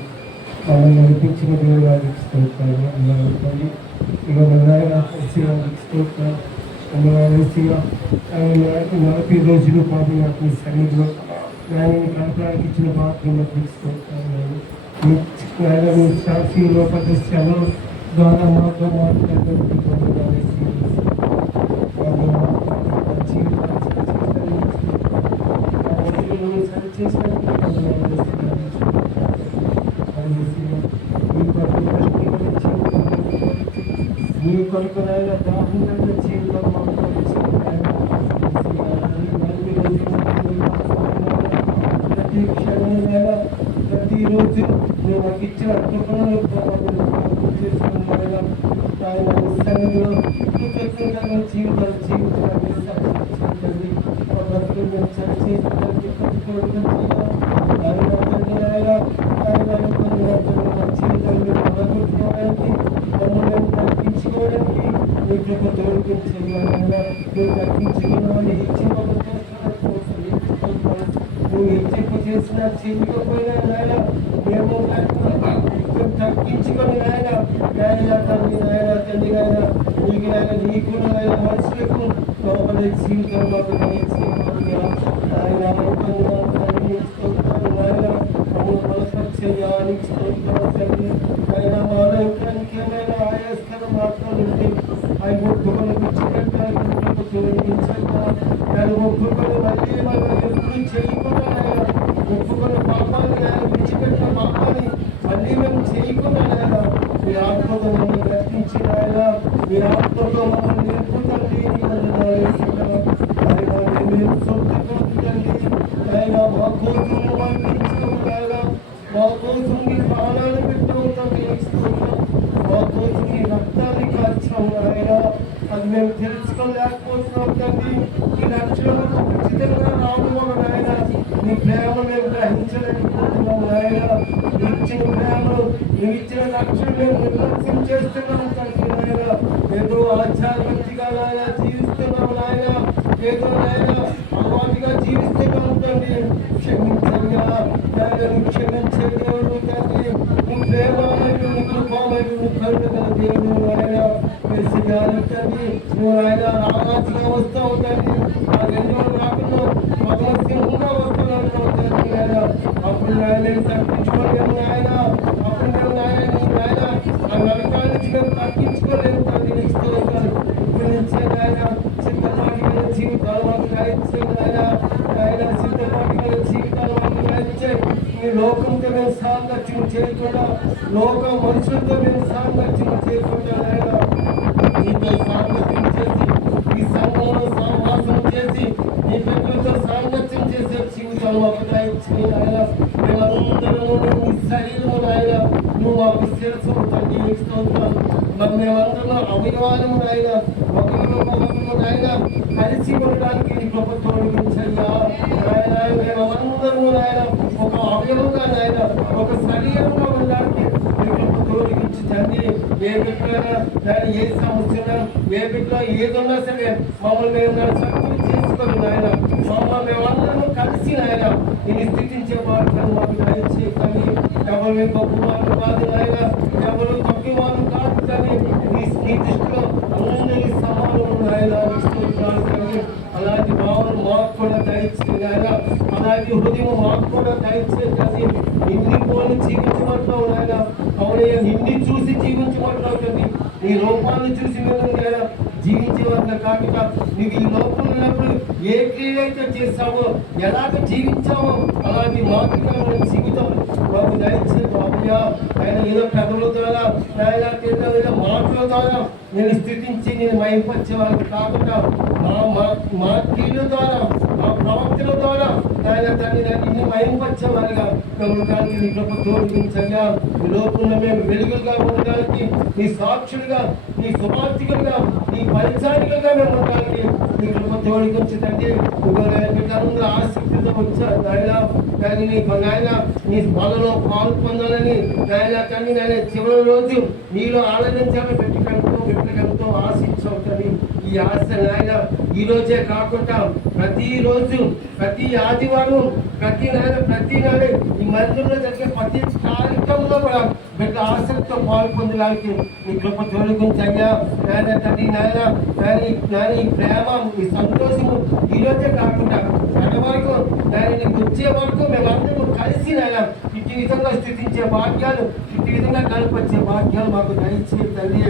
మమ్మల్ని నడిపించిన దేవుడు స్తోత్రాలు. నాయన స్తోత్రాలు. 40 రోజులు పాటు నాకు సన్నిధిలో నాయన కలపడానికి ఇచ్చిన పాత్రలో స్తోత్రాలు. నాయన మీ సాక్షి లోపల శ్రమ ద్వారా మాతో మాట్లాడడానికి మీ కొరకు నాయన దాహంగా జీవితం ప్రతి క్షణం ప్రతిరోజు నువ్వు మాకు ఇచ్చిన కృపణలు చేసుకున్నాను ఆయన సన్నిధిలో కృతజ్ఞతగా జీవితాలు జీవితాన్ని మా బ్రతుకులు మేము సరిచేయడానికి జీవితాన్ని బతుకోవడానికి మమ్మల్ని తగ్గించుకోవడానికి మీ కృప తోడుకుంటున్నాను తగ్గించుకున్నామని నువ్వు హెచ్చింపు చేసిన చేయకపోయినా నాయన మేము తగ్గించుకొని నాయన తండ్రి నాయన తండ్రి నాయన నీకు నాయన నీకు నాయన మనుషులకు లోపల జీవితం మాకు ఆయన నాయన బలపరిచేయానికి ఆయన మాలో ఇంకేమైనా ఆయాస్కరం మాత్రం ఉంటే ఆయన ఒప్పుకొని ఒప్పుకొని మళ్ళీ మనం ఎప్పుడు చేయకుండా ఒప్పుకొని పాపాన్ని విడిచిపెట్టిన పాపాన్ని మళ్ళీ మేము చేయకుండా మీ ఆత్మతో మమ్మల్ని రక్షించిన ఆయన మీ ఆత్మతో మమ్మల్ని నింపుతండి మేము సొంతండి ఆయన మా కోసం ఆయన మా కోసం మీ ప్రాణాలు పెట్టుకుంటాం మా కోసం మీ రక్తాన్ని కాల్చాము ఆయన అది మేము తెలుసుకోలేకపోతున్నాం తండ్రి ఈ రక్షణకు ఉచితంగా రావడం ఆయన నీ ప్రేమ మేము గ్రహించలేకపోతున్నాం ఆయన ఇచ్చిన ప్రేమను నువ్వు ఇచ్చిన రక్షణ మేము నిర్లక్ష్యం చేస్తున్నాం తండ్రి ఆయన ఏదో ఆచారవంతిగా నాయన జీవిస్తున్నాం నాయన ఏదో నాయన అలవాటుగా జీవిస్తున్నాం తండ్రి క్షమించగా క్షమించే దేవుడు తండ్రి నీ ప్రేమను నీ కృపామను నీ కరుణ గల దేవుడు ఆయన తండ్రి నువ్వు ఆయన రారాజుగా వస్తావు తండ్రి ఆ 2 రోజులు రాకుండా భగవత్సింహంగా వస్తున్నావు తండ్రి ఆయన అప్పుడు ఆయన తప్పించుకోలేము ఆయన అప్పుడు మేము ఆయన ఆ నరకాల నుంచి మేము తప్పించుకోలేము తండ్రి ఇస్తూ ఉంటాను ఇప్పుడు నుంచి ఆయన సిద్ధపాటి జీవితాలు మాకు రాయించాను ఆయన సిద్ధపాటి జీవితాలు మాకు రాయించాయి ఈ లోకంతో మేము సాంగత్యం చేయకుండా లోక మనుషులతో మేము సాంగత్యం చేయకుండా ఆయన నీతో సాంగత్యం చేసి ఈ సంఘంలో సహవాసం చేసి నీ బిడ్డలతో సాంగత్యం చేసే జీవితాలు మాకు దయచేయి ఆయన మేమందరము నీ శరీరము ఆయన నువ్వు మాకు శిరస్సు తండ్రి స్తోత్రం మరి మేమందరం అవయవాలము ఆయన ఒకరు ఆయన కలిసి ఉండడానికి నీ గొప్ప తోడుకుంచయ్యా ఆయన మేమందరము ఆయన ఒక అవయవంగా ఆయన ఒక శరీరంగా ఉండడానికి నీ గొప్ప తోడుకుంచి తండ్రి ఏ బిడ్డలైనా ఏ సమస్య ఏ బిడ్డలో ఏదున్నా సరే మమ్మల్ని మేము సక్తులు చేసుకొని ఆయన మమ్మల్ని మేమందరము కలిసి ఆయన నేను స్థితించే వాటిని మాకు దయచేసి కానీ ఎవరు గొప్ప వాళ్ళు కాదు ఆయన ఎవరు తక్కువ వాళ్ళు కాదు కానీ నీ దృష్టిలో అందరి సమానం ఆయన కానీ అలాంటి భావన మాకు కూడా దయచేసి ఆయన అలాంటి హృదయం మాకు కూడా దయచేసి కానీ నిన్ను పోని జీవించమంటావు ఆయన అవునయ్య నిన్ను చూసి జీవించమంటావు కానీ నీ రూపాన్ని చూసి మేము జీవించేవారిని కాకుండా నీకు ఈ లోపల ఉన్నప్పుడు ఏ క్రియ అయితే చేస్తావో ఎలాగ జీవించావో అలాంటి మాతృకమైన జీవితం మాకు దయచేసి బాబుయా ఆయన ఏదో కథల ద్వారా ఆయన ఏదో మాటల ద్వారా నేను స్థితించి నేను మైపరిచేవాడిని కాకుండా మా క్రియల ద్వారా మా ప్రవక్తల ద్వారా ఆయన తండ్రి నిన్ను మైపరిచేవారిగా ఉండడానికి నీ గొప్ప తోడుకుంచగా ఈ లోపల మేము వెలుగులుగా ఉండడానికి నీ సాక్షులుగా నీ సువార్థికులుగా నీ పరిచారికలుగా మేము ఉండడానికి నీ గొప్ప తోడుకొచ్చి తండ్రి బిడ్డలందరూ ఆసక్తితో వచ్చారు నాయన కానీ నీ నాయన నీ బలలో పాలు పొందాలని నాయన కానీ నేను చివరి రోజు నీలో ఆనందించాలని బిడ్డలకెంతో ఆశించావు తండ్రి ఈ ఆశ నాయన ఈ రోజే కాకుండా ప్రతిరోజు ప్రతి ఆదివారం ప్రతి నెల ఈ మందిరంలో జరిగే ప్రతి కార్యక్రమంలో కూడా బిడ్డ ఆసక్తితో పాల్పొందడానికి నీ కృప తోడుకుంచయ్యా నాయన తండ్రి నాయన ఈ ప్రేమ ఈ సంతోషము ఈ రోజే కాకుండా వరకు నాయన నీకు వచ్చే వరకు మేమందరూ కలిసి నాయన ఇటు ఇటు విధంగా స్థితించే భాగ్యాలు, ఇటు విధంగా కనిపించే భాగ్యాలు మాకు దయచేసి తండ్రి.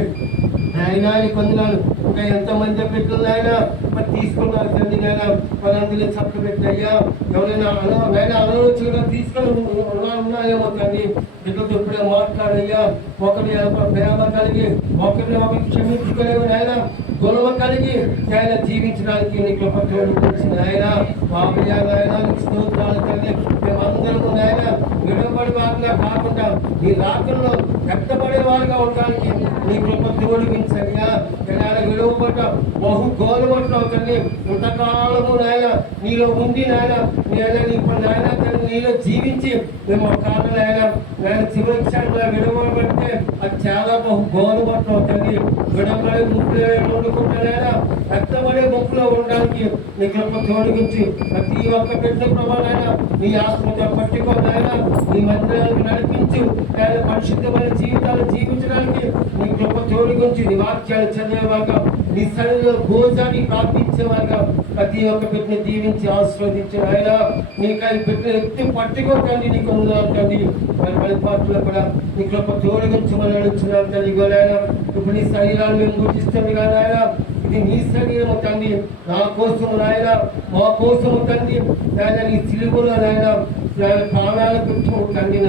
ఆయన కొందనాలు ఇంకా ఎంతమంది బిడ్డలు ఆయన మరి తీసుకున్నారు తండ్రి. నేను వాళ్ళందరినీ చక్క పెట్టయ్యా. ఎవరైనా ఆయన ఆలోచనగా తీసుకొని ఉన్నాయేమో తండ్రి. బిడ్డలతో ఇప్పుడే మాట్లాడయ్యా. ఒకరి ప్రేమ కలిగి ఒకరిని క్షమించుకోలేము ఆయన. గొడవ కలిగి ఆయన జీవించడానికి నీకు వచ్చిన ఆయన బాబయ్య ఆయన స్తోత్రాలు తండ్రి. మేమందరము ఆయన విడబడి వారిగా కాకుండా నీ రాకల్లో వ్యక్తపడే వారుగా ఉండడానికి నీ కృప తోడిపించయ్యా. ఆయన విడవబడ్డ బహు గోలుబడ్డావు తండ్రి. ఇంతకాలము నాయన నీలో ఉండి నాయన ఇప్పుడు నాయన తండ్రి నీలో జీవించి మేము ఒక కారణం ఆయన చివరి క్షణంలో విడవబడితే అది చాలా బహు గోలుబడ్డావు తండ్రి. విడబడే ముప్పులే వండుకుంటానైనా రక్తపడే ముప్పులో ఉండడానికి నీ కృప తోడిగించి ప్రతి ఒక్క బిడ్డ ప్రభావైనా నీ ఆత్మతో పట్టుకోనైనా నీ మందిరాలకు నడిపించు. ఆయన పరిశుద్ధమైన జీవితాలు జీవించడానికి నీ కృప తోడిగించి నీ వాక్యాలు చదివేవాగా నీ సన్నిధిలో భోజనాన్ని ప్రార్థించేవాగా ప్రతి ఒక్క బిడ్డని దీవించి ఆశీర్వదించిన ఆయన నీకై బిడ్డను ఎత్తి పట్టుకోకండి. నీకు ఉందండి మరి బలిపాత్రలో కూడా నీ కృప తోడిగించమని అడుగుతున్నాం తండ్రి. ఆయన ఇప్పుడు నీ శరీరాన్ని మేము గుర్తిస్తుంది కదా ఆయన. ఇది నీ శరీరము తండ్రి, నా కోసము నాయన, మా కోసము తండ్రి. నాయన నీ సిలువలో నాయన ప్రాణాలు పెట్టవు తండ్రి.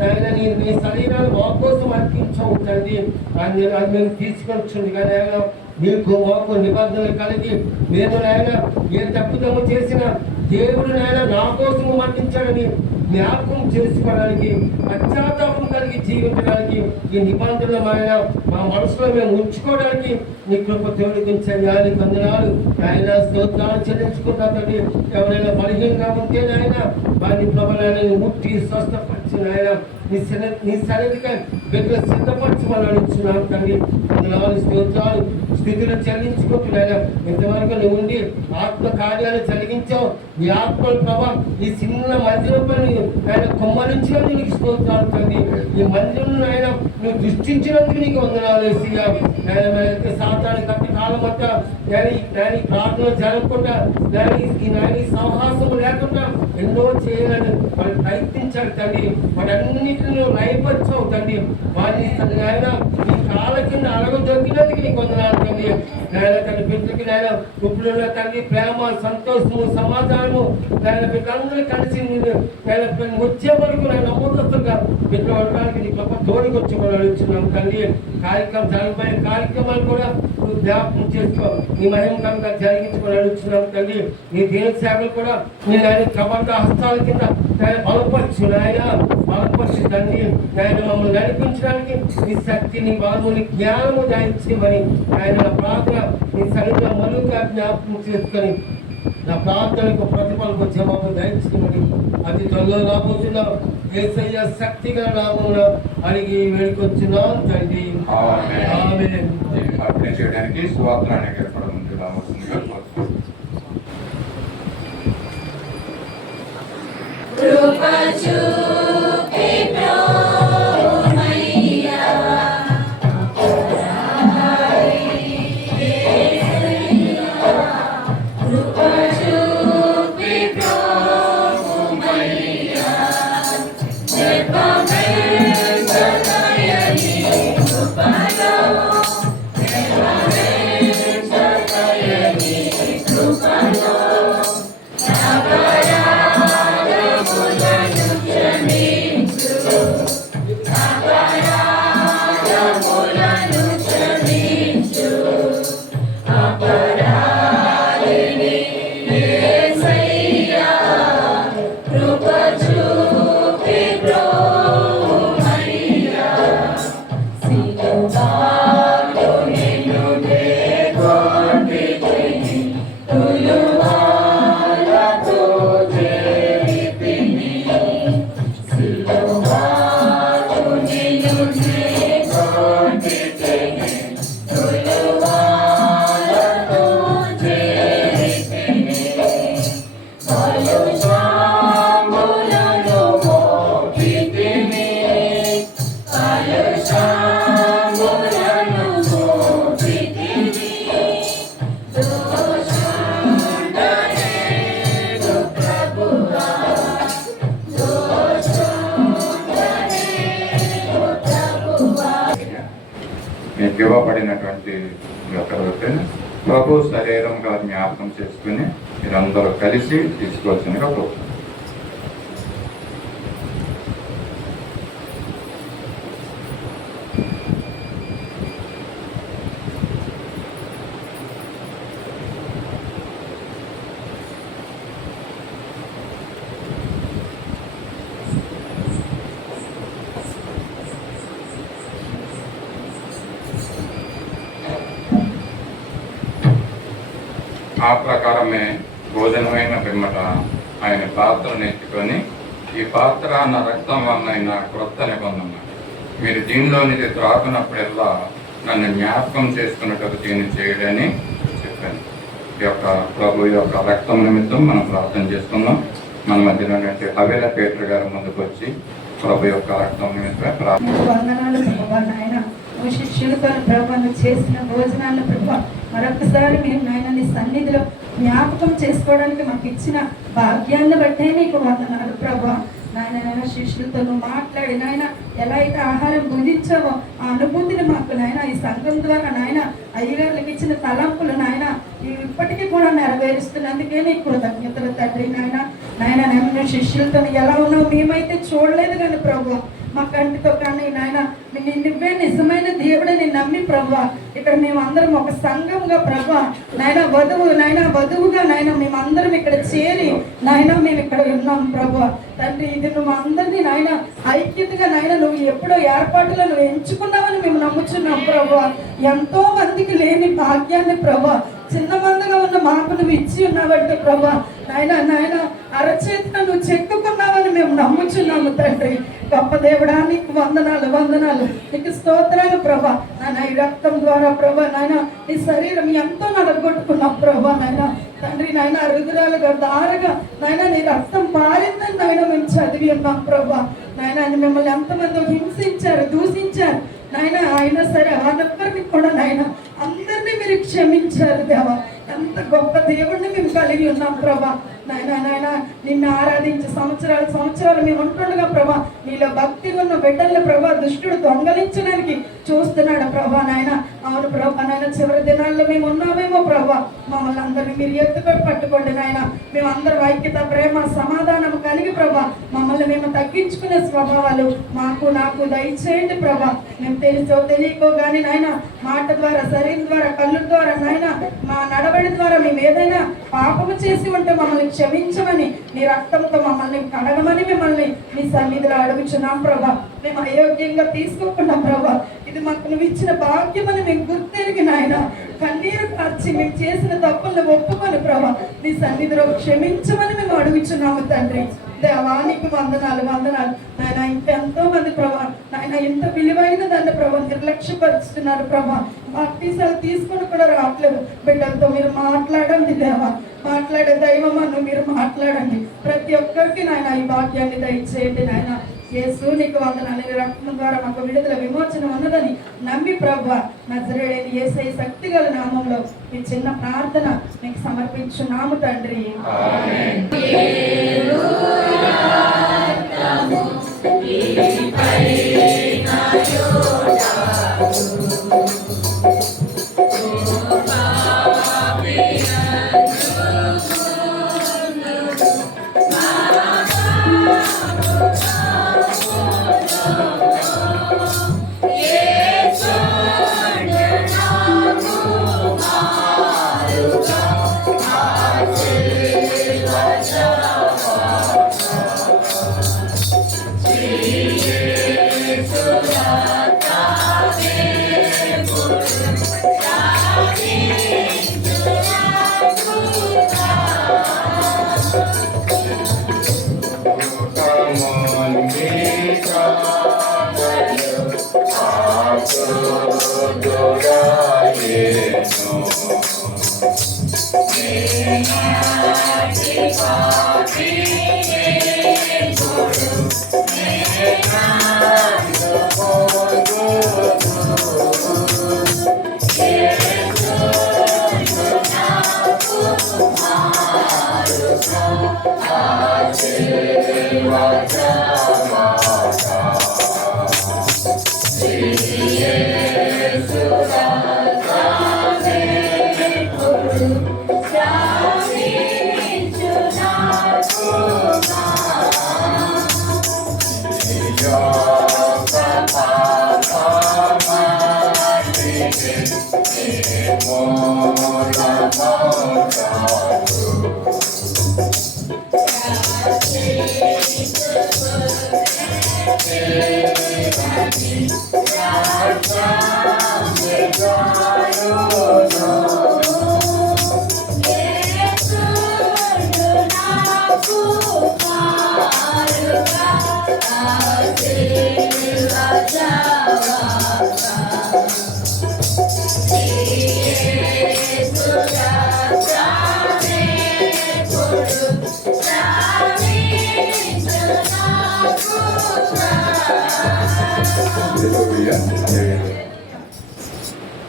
నాయన నీ శరీరాన్ని మా కోసం అర్పించవు తండ్రి. అది మేము తీసుకొచ్చింది కదా ఆయన. నీకు మాకు నిబంధనలు కలిగి నేను నాయన ఏ తప్పుదమ్ము చేసినా దేవుడు నాయన నా కోసము మరణించాడని జ్ఞాపకం చేసుకోవడానికి పశ్చాత్తాపం కలిగి జీవించడానికి ఈ నిబంధనలు ఆయన మా మనసులో మేము ఉంచుకోవడానికి నీ కృప తోడిగించండి. నీ వందనాలు ఆయన స్తోత్రాలు చెల్లించుకుంటానండి. ఎవరైనా బలహీనంగా ఉంటే నాయన వారిని ప్రభావాన్ని ముట్టి స్వస్థపరిచిన ఆయన నీ సన్నిధిగా బిడ్డలు సిద్ధపరచమని అడుగుతున్నాను తండ్రి. వందనాలు స్తోత్రాలు స్థితిలో చెల్లించుకుంటున్నాయన. ఇంతవరకు నువ్వు ఉండి ఆత్మ కార్యాలు జరిగించావు. నీ ఆత్మల ప్రభావం ఈ చిన్న మందిరంపై ఆయన కొమ్మరించినందుకు నీకు స్తోత్రాలు తండ్రి. ఈ మందిరంలో ఆయన నువ్వు దృష్టించినందుకు నీకు వందనాలు వేసిగా. ఆయన సాతాను కట్టి కాలం అంతా దాని ప్రార్థన జరగకుండా దాని సాహసం లేకుండా ఎన్నో చేయాలని వాళ్ళు ప్రయత్నించారు తండ్రి. వాటన్నిటిని లయపరచావు తండ్రి. వారిని ఆయన ఈ కాళ్ళ కింద అడగ దొరికినందుకు నీకు వందనాలు తండ్రి. ఆయన తన బిడ్డకి ఆయన ఇప్పుడు తండ్రి ప్రేమ సంతోషము సమాధానము ఆయన బిడ్డలందరూ కలిసి వచ్చే వరకు నేను నమ్మకస్తుగా బిడ్డ ఉండడానికి నీ గొప్ప తోడుకొచ్చి మనం అడుగుతున్నాం తండ్రి. కార్యక్రమం జరగబోయే కార్యక్రమాలు కూడా నువ్వు జ్ఞాపకం చేసుకో. నీ మహిమకరంగా జరిగించుకొని అడుగుతున్నాం తండ్రి. నీ దేవ సేవలు కూడా నేను ఆయన కబంధ హస్తాల కింద ఆయన బలపరచు నాయన బలపరచు తండ్రి. ఆయన మమ్మల్ని నడిపించడానికి నీ శక్తి నీ బలము నీ జ్ఞానము దాయించమని ఆయన ప్రార్థన నీ సరిగ్గా మనుగా జ్ఞాపకం చేసుకొని నా ప్రార్థనకు ప్రతిఫలకు జవాబు దయచేయమని అతి త్వరలో రాబోతున్నాం. యేసయ్య శక్తిగా నామమున అడిగి వేడుకొచ్చున్నాం తండ్రి. ఆమేన్. అర్పణ చేయడానికి స్వాతంత్రానికి ఏర్పడడం రావాల్సిందిగా Kృపలో మీకు ఇవ్వబడినటువంటి యొక్క రొట్టెను ప్రభు శరీరంగా జ్ఞాపకం చేసుకుని మీరందరూ కలిసి తీసుకోవాల్సిందిగా కోరుతున్నాను. ఆ ప్రకారమే భోజనమైన పిమ్మట ఆయన పాత్రను ఎత్తుకొని, ఈ పాత్ర నా రక్తం వలన క్రొత్త నిబంధన, మీరు దీనిలోనిది త్రాగునప్పుడల్లా నన్ను జ్ఞాపకం చేసుకున్నట్టు దీన్ని చేయడని చెప్పాను. ఈ యొక్క ప్రభు యొక్క రక్తం నిమిత్తం మనం ప్రార్థన చేసుకుందాం. మన మధ్యలో అవేల పేటర్ గారు ముందుకు వచ్చి ప్రభు యొక్క రక్తం నిమిత్తం ప్రార్థన. వందనాలు ప్రభా నాయన, శిష్యులతో ప్రభావం చేసిన భోజనాలను ప్రభా మరొకసారి మేము నాయన నీ సన్నిధిలో జ్ఞాపకం చేసుకోవడానికి మాకు ఇచ్చిన భాగ్యాన్ని బట్టే నీకు వందనాలు ప్రభా. నాయన శిష్యులతో నువ్వు మాట్లాడి నాయన ఎలా అయితే ఆహారం భుజించావో ఆ అనుభూతిని మాకు నాయన ఈ సంఘం ద్వారా నాయన అయ్యగారులకు ఇచ్చిన తలంపులు నాయన ఇప్పటికీ కూడా నెరవేరుస్తున్నందుకే నీకు కృతజ్ఞతలు తండ్రి. నాయన శిష్యులతో ఎలా ఉన్నావు మేమైతే చూడలేదు కానీ ప్రభు మా కంటితో కానీ నాయన నువ్వే నిజమైన దేవుడిని నమ్మి ప్రభా ఇక్కడ మేమందరం ఒక సంఘంగా ప్రభా వధువుగా నాయన మేమందరం ఇక్కడ చేరి నాయన మేము ఇక్కడ ఉన్నాం ప్రభా. తండ్రి ఇది నువ్వు అందరినీ నాయన ఐక్యతగా నాయన నువ్వు ఎప్పుడో ఏర్పాటులో నువ్వు ఎంచుకున్నావని మేము నమ్ముచున్నాం ప్రభా. ఎంతో మందికి లేని భాగ్యాన్ని ప్రభా చిన్న మందిగా ఉన్న మాకు నువ్వు ఇచ్చి ఉన్నావంటే ప్రభా నాయన అరచేతిన నువ్వు చెక్కుకున్నావని మేము నమ్ముచున్నాము తండ్రి. గొప్ప దేవుడా నీకు వందనాలు నీకు స్తోత్రాలు ప్రభా. నాయన ఈ రక్తం ద్వారా ప్రభా నాయన నీ శరీరం ఎంతో నలగొట్టుకున్నావు ప్రభా నాయన తండ్రి. నాయన రుద్రాలుగా దారగా నాయన నీ రక్తం పారిందని నాయన మేము చదివి ఉన్నాం ప్రభా. నాయన మిమ్మల్ని ఎంతమంది హింసించారు దూషించారు నాయన, అయినా సరే వాళ్ళొక్కరిని కూడా నాయన అందరినీ మీరు క్షమించారు దేవా. ఎంత గొప్ప దేవుడిని మేము కలిగి ఉన్నాం ప్రభా. నాయన నిన్ను ఆరాధించే సంవత్సరాలు మేము ఉంటుండగా ప్రభా నీలో భక్తి ఉన్న బిడ్డల్ని ప్రభా దుష్టుడు దొంగలించడానికి చూస్తున్నాడు ప్రభా నాయన. అవును ప్రభా నాయన చివరి దినాల్లో మేము ఉన్నామేమో ప్రభా. మమ్మల్ని అందరినీ మీరు ఎత్తుకొని పట్టుకోండి నాయన. మేమందరం ఐక్యత ప్రేమ సమాధానం కలిగి ప్రభా మమ్మల్ని మేము తగ్గించుకునే స్వభావాలు నాకు దయచేయండి ప్రభా. మేము తెలుసో తెలియకో కానీ నాయన మాట ద్వారా శరీరం ద్వారా కళ్ళు ద్వారా నాయన మా నడవడి ద్వారా మేము ఏదైనా పాపము చేసి ఉంటే మమ్మల్ని క్షమించమని నీ రక్తంతో మమ్మల్ని కడగమని మిమ్మల్ని మీ సన్నిధిలో అడుగుచున్నాం ప్రభా. మేము అయోగ్యంగా తీసుకోకుండా ప్రభా ఇది మాకు నువ్వు ఇచ్చిన భాగ్యమని మేము గుర్తెరిగి నాయన కన్నీరు కార్చి మేము చేసిన తప్పులను ఒప్పుకొని ప్రభా నీ సన్నిధిలో క్షమించమని మేము అడుగుచున్నాము తండ్రి. దేవానికి వందనాలు నాయన. ఇంకెంతో మంది ప్రభా నాయన ఇంత విలువైన దాన్ని ప్రభా నిర్లక్ష్యపరుస్తున్నారు ప్రభా. బాప్తీసాలు తీసుకొని కూడా రావట్లేదు. బిడ్డలతో మీరు మాట్లాడండి దేవా, మాట్లాడే దైవమను మీరు మాట్లాడండి. ప్రతి ఒక్కరికి నాయన ఈ భాగ్యాన్ని దయచేయండి నాయన. యేసు నీకు వందనాలు. రక్తం ద్వారా మాకు విడుదల విమోచన ఉన్నదని నమ్మి ప్రభా నజరేయుడైన యేసయ్య శక్తి గల నామంలో మీ చిన్న ప్రార్థన మీకు సమర్పించున్నాము తండ్రి. Jesus.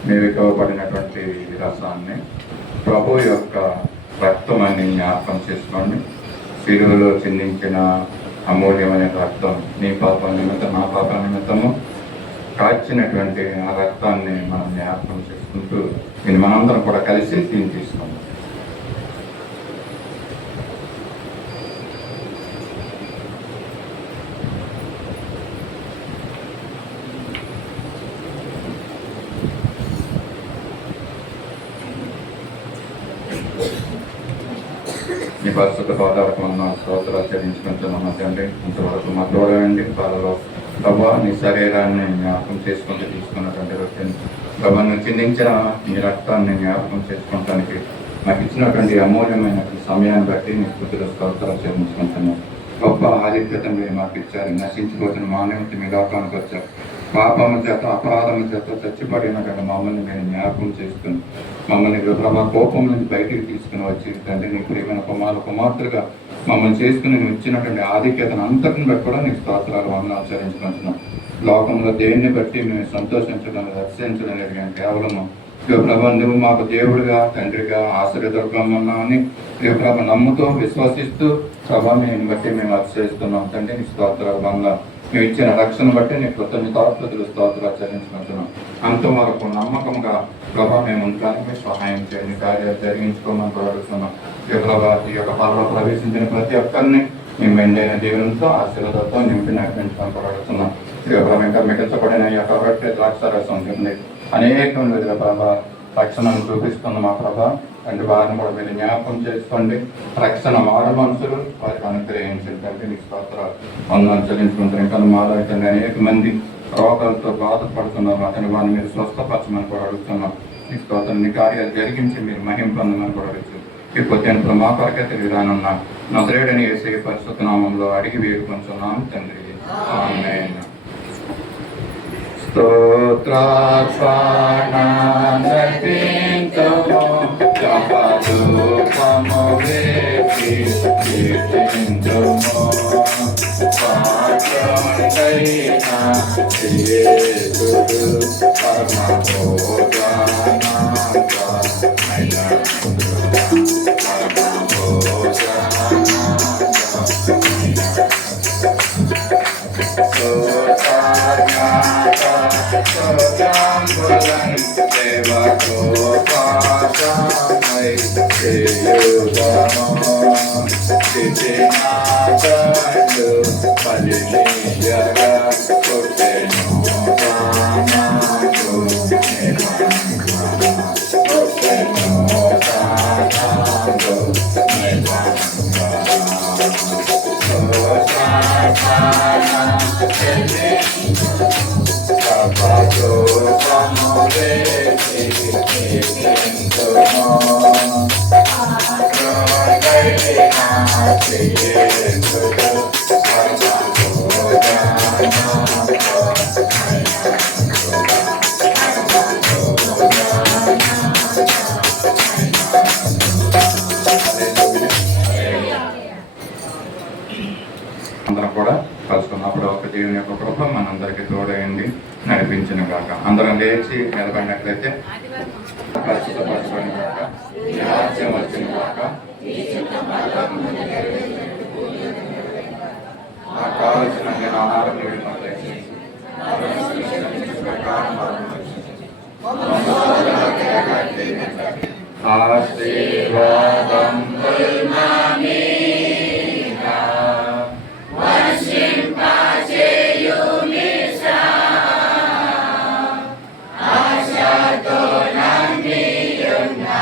మీరు ఇవ్వబడినటువంటి రసాన్ని ప్రభు యొక్క రక్తమని జ్ఞాపకం చేసుకోండి. శిలువలో చిందించిన అమూల్యమైన రక్తం నీ పాప నిమిత్తం నా పాప నిమిత్తము కాచినటువంటి ఆ రక్తాన్ని మనం జ్ఞాపకం చేసుకుంటూ దీన్ని మనందరం కూడా కలిసి దీన్ని తీసుకుందాం. నీ పరిస్థితి పాదాలకు ఉన్న స్తోత్రాలు చెల్లించుకుంటున్నాం తండ్రి. ఇంతవరకు మా తోడండి బాధలో ప్రభా నీ శరీరాన్ని జ్ఞాపకం చేసుకుంటూ తీసుకున్నటువంటి వ్యక్తిని ప్రభాను చిందించిన నీ రక్తాన్ని జ్ఞాపకం చేసుకోవడానికి నాకు ఇచ్చినటువంటి అమూల్యమైన సమయాన్ని బట్టి నీ స్థుతుల స్తోత్రాలు చెల్లించుకుంటున్నాం. గొప్ప ఆధిక్యతను మాకు ఇచ్చారు. నశించిపోతున్న మానవుడికి మీ లోకానికి వచ్చారు. పాపము చేత అపరాధము చేత చచ్చిపడినటువంటి మమ్మల్ని నేను జ్ఞాపకం చేసుకుని మమ్మల్ని ప్రభా కోపం నుంచి బయటికి తీసుకుని వచ్చి తండ్రి నీ ప్రియమైన కుమార్తెగా మమ్మల్ని చేసుకుని నువ్వు ఇచ్చినటువంటి ఆధిక్యతను అంతటిని బట్టి కూడా నీకు స్తోత్రాలు వందనాలు ఆచరించుకుంటున్నాం. లోకంలో దేన్ని బట్టి మేము సంతోషించడం రక్షించడం లేదు కానీ కేవలము ప్రభా నువ్వు మాకు దేవుడిగా తండ్రిగా ఆశ్రయదుర్గం ఉన్నామని ప్రభ నమ్ముతూ విశ్వసిస్తూ ప్రభా మేము బట్టి మేము అతిశయిస్తున్నాం తండ్రి నీ స్తోత్రాలు వందనాలు. మేము ఇచ్చిన రక్షణ బట్టి నీ కృతజ్ఞతాస్తుతులు స్తోత్రాలు ఆచరించుకుంటున్నాం. అంతవరకు నమ్మకంగా ప్రభా మేము ఉండడానికి సహాయం చేయండి. కార్యాలు జరిగించుకోమని కోరుతున్నాం. ఈ ప్రభా ఈ యొక్క పర్వ ప్రవేశించిన ప్రతి ఒక్కరిని మేము మెండైన దేవునితో ఆశీర్వాదంతో నింపి నడిపించడం కోరుతున్నాం. ఈ ప్రభా ఇంకా మిగల్చబడిన ఈ యొక్క రొట్టె ద్రాక్షారసం ఉంటుంది అనేకమైన విధంగా ప్రభా రక్షణను చూపిస్తున్న మా ప్రభా అంటే వారిని కూడా మీరు జ్ఞాపకం చేసుకోండి. రక్షణ మారు మనసులు వారికి అనుగ్రహించండి తండ్రి నీ స్తోత్రాలు వందనాలు చెల్లించుకుంటారు. ఇంకా మాట్లాడుతుంది అనేక మంది రోగాలతో బాధపడుతున్నారు. అతని వారిని మీరు స్వస్థపరచమని కూడా అడుగుతున్నాం. నీ స్తోత్రం నీ కార్యాలు జరిగించి మీరు మహిం పొందమని కూడా అడుగుతుంది. ఇప్పుడు మా కొరకే తెలివి రానున్నా నజరేయుడని యేసయ్య పరిశుద్ధ నామంలో అడిగి వేడుకొంచున్నాం తండ్రి. ఆమేన్. స్తోత్రార్పణానందింతుము జపధూపము వేసి కీర్తింతుము పాత్రుడైన యేసుడు అందరం కూడా కలుసుకున్నప్పుడు ఒక దేవుని యొక్క కృప మనందరికీ తోడైంది నడిపించిన కాక అందరం లేచి నిలబడినట్లయితే పరిశుద్ధపరచబడిన కాక రాజ్యం వచ్చిన కాక కావలసిన ఆహారం ఆశీర్వాదం ఆశతో నందియున్నా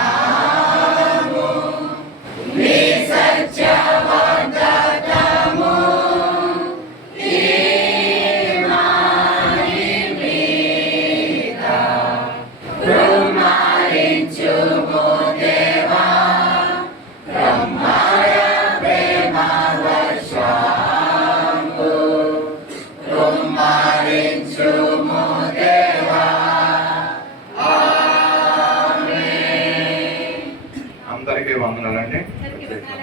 తండ్రి. అందరికీ వందనాలు.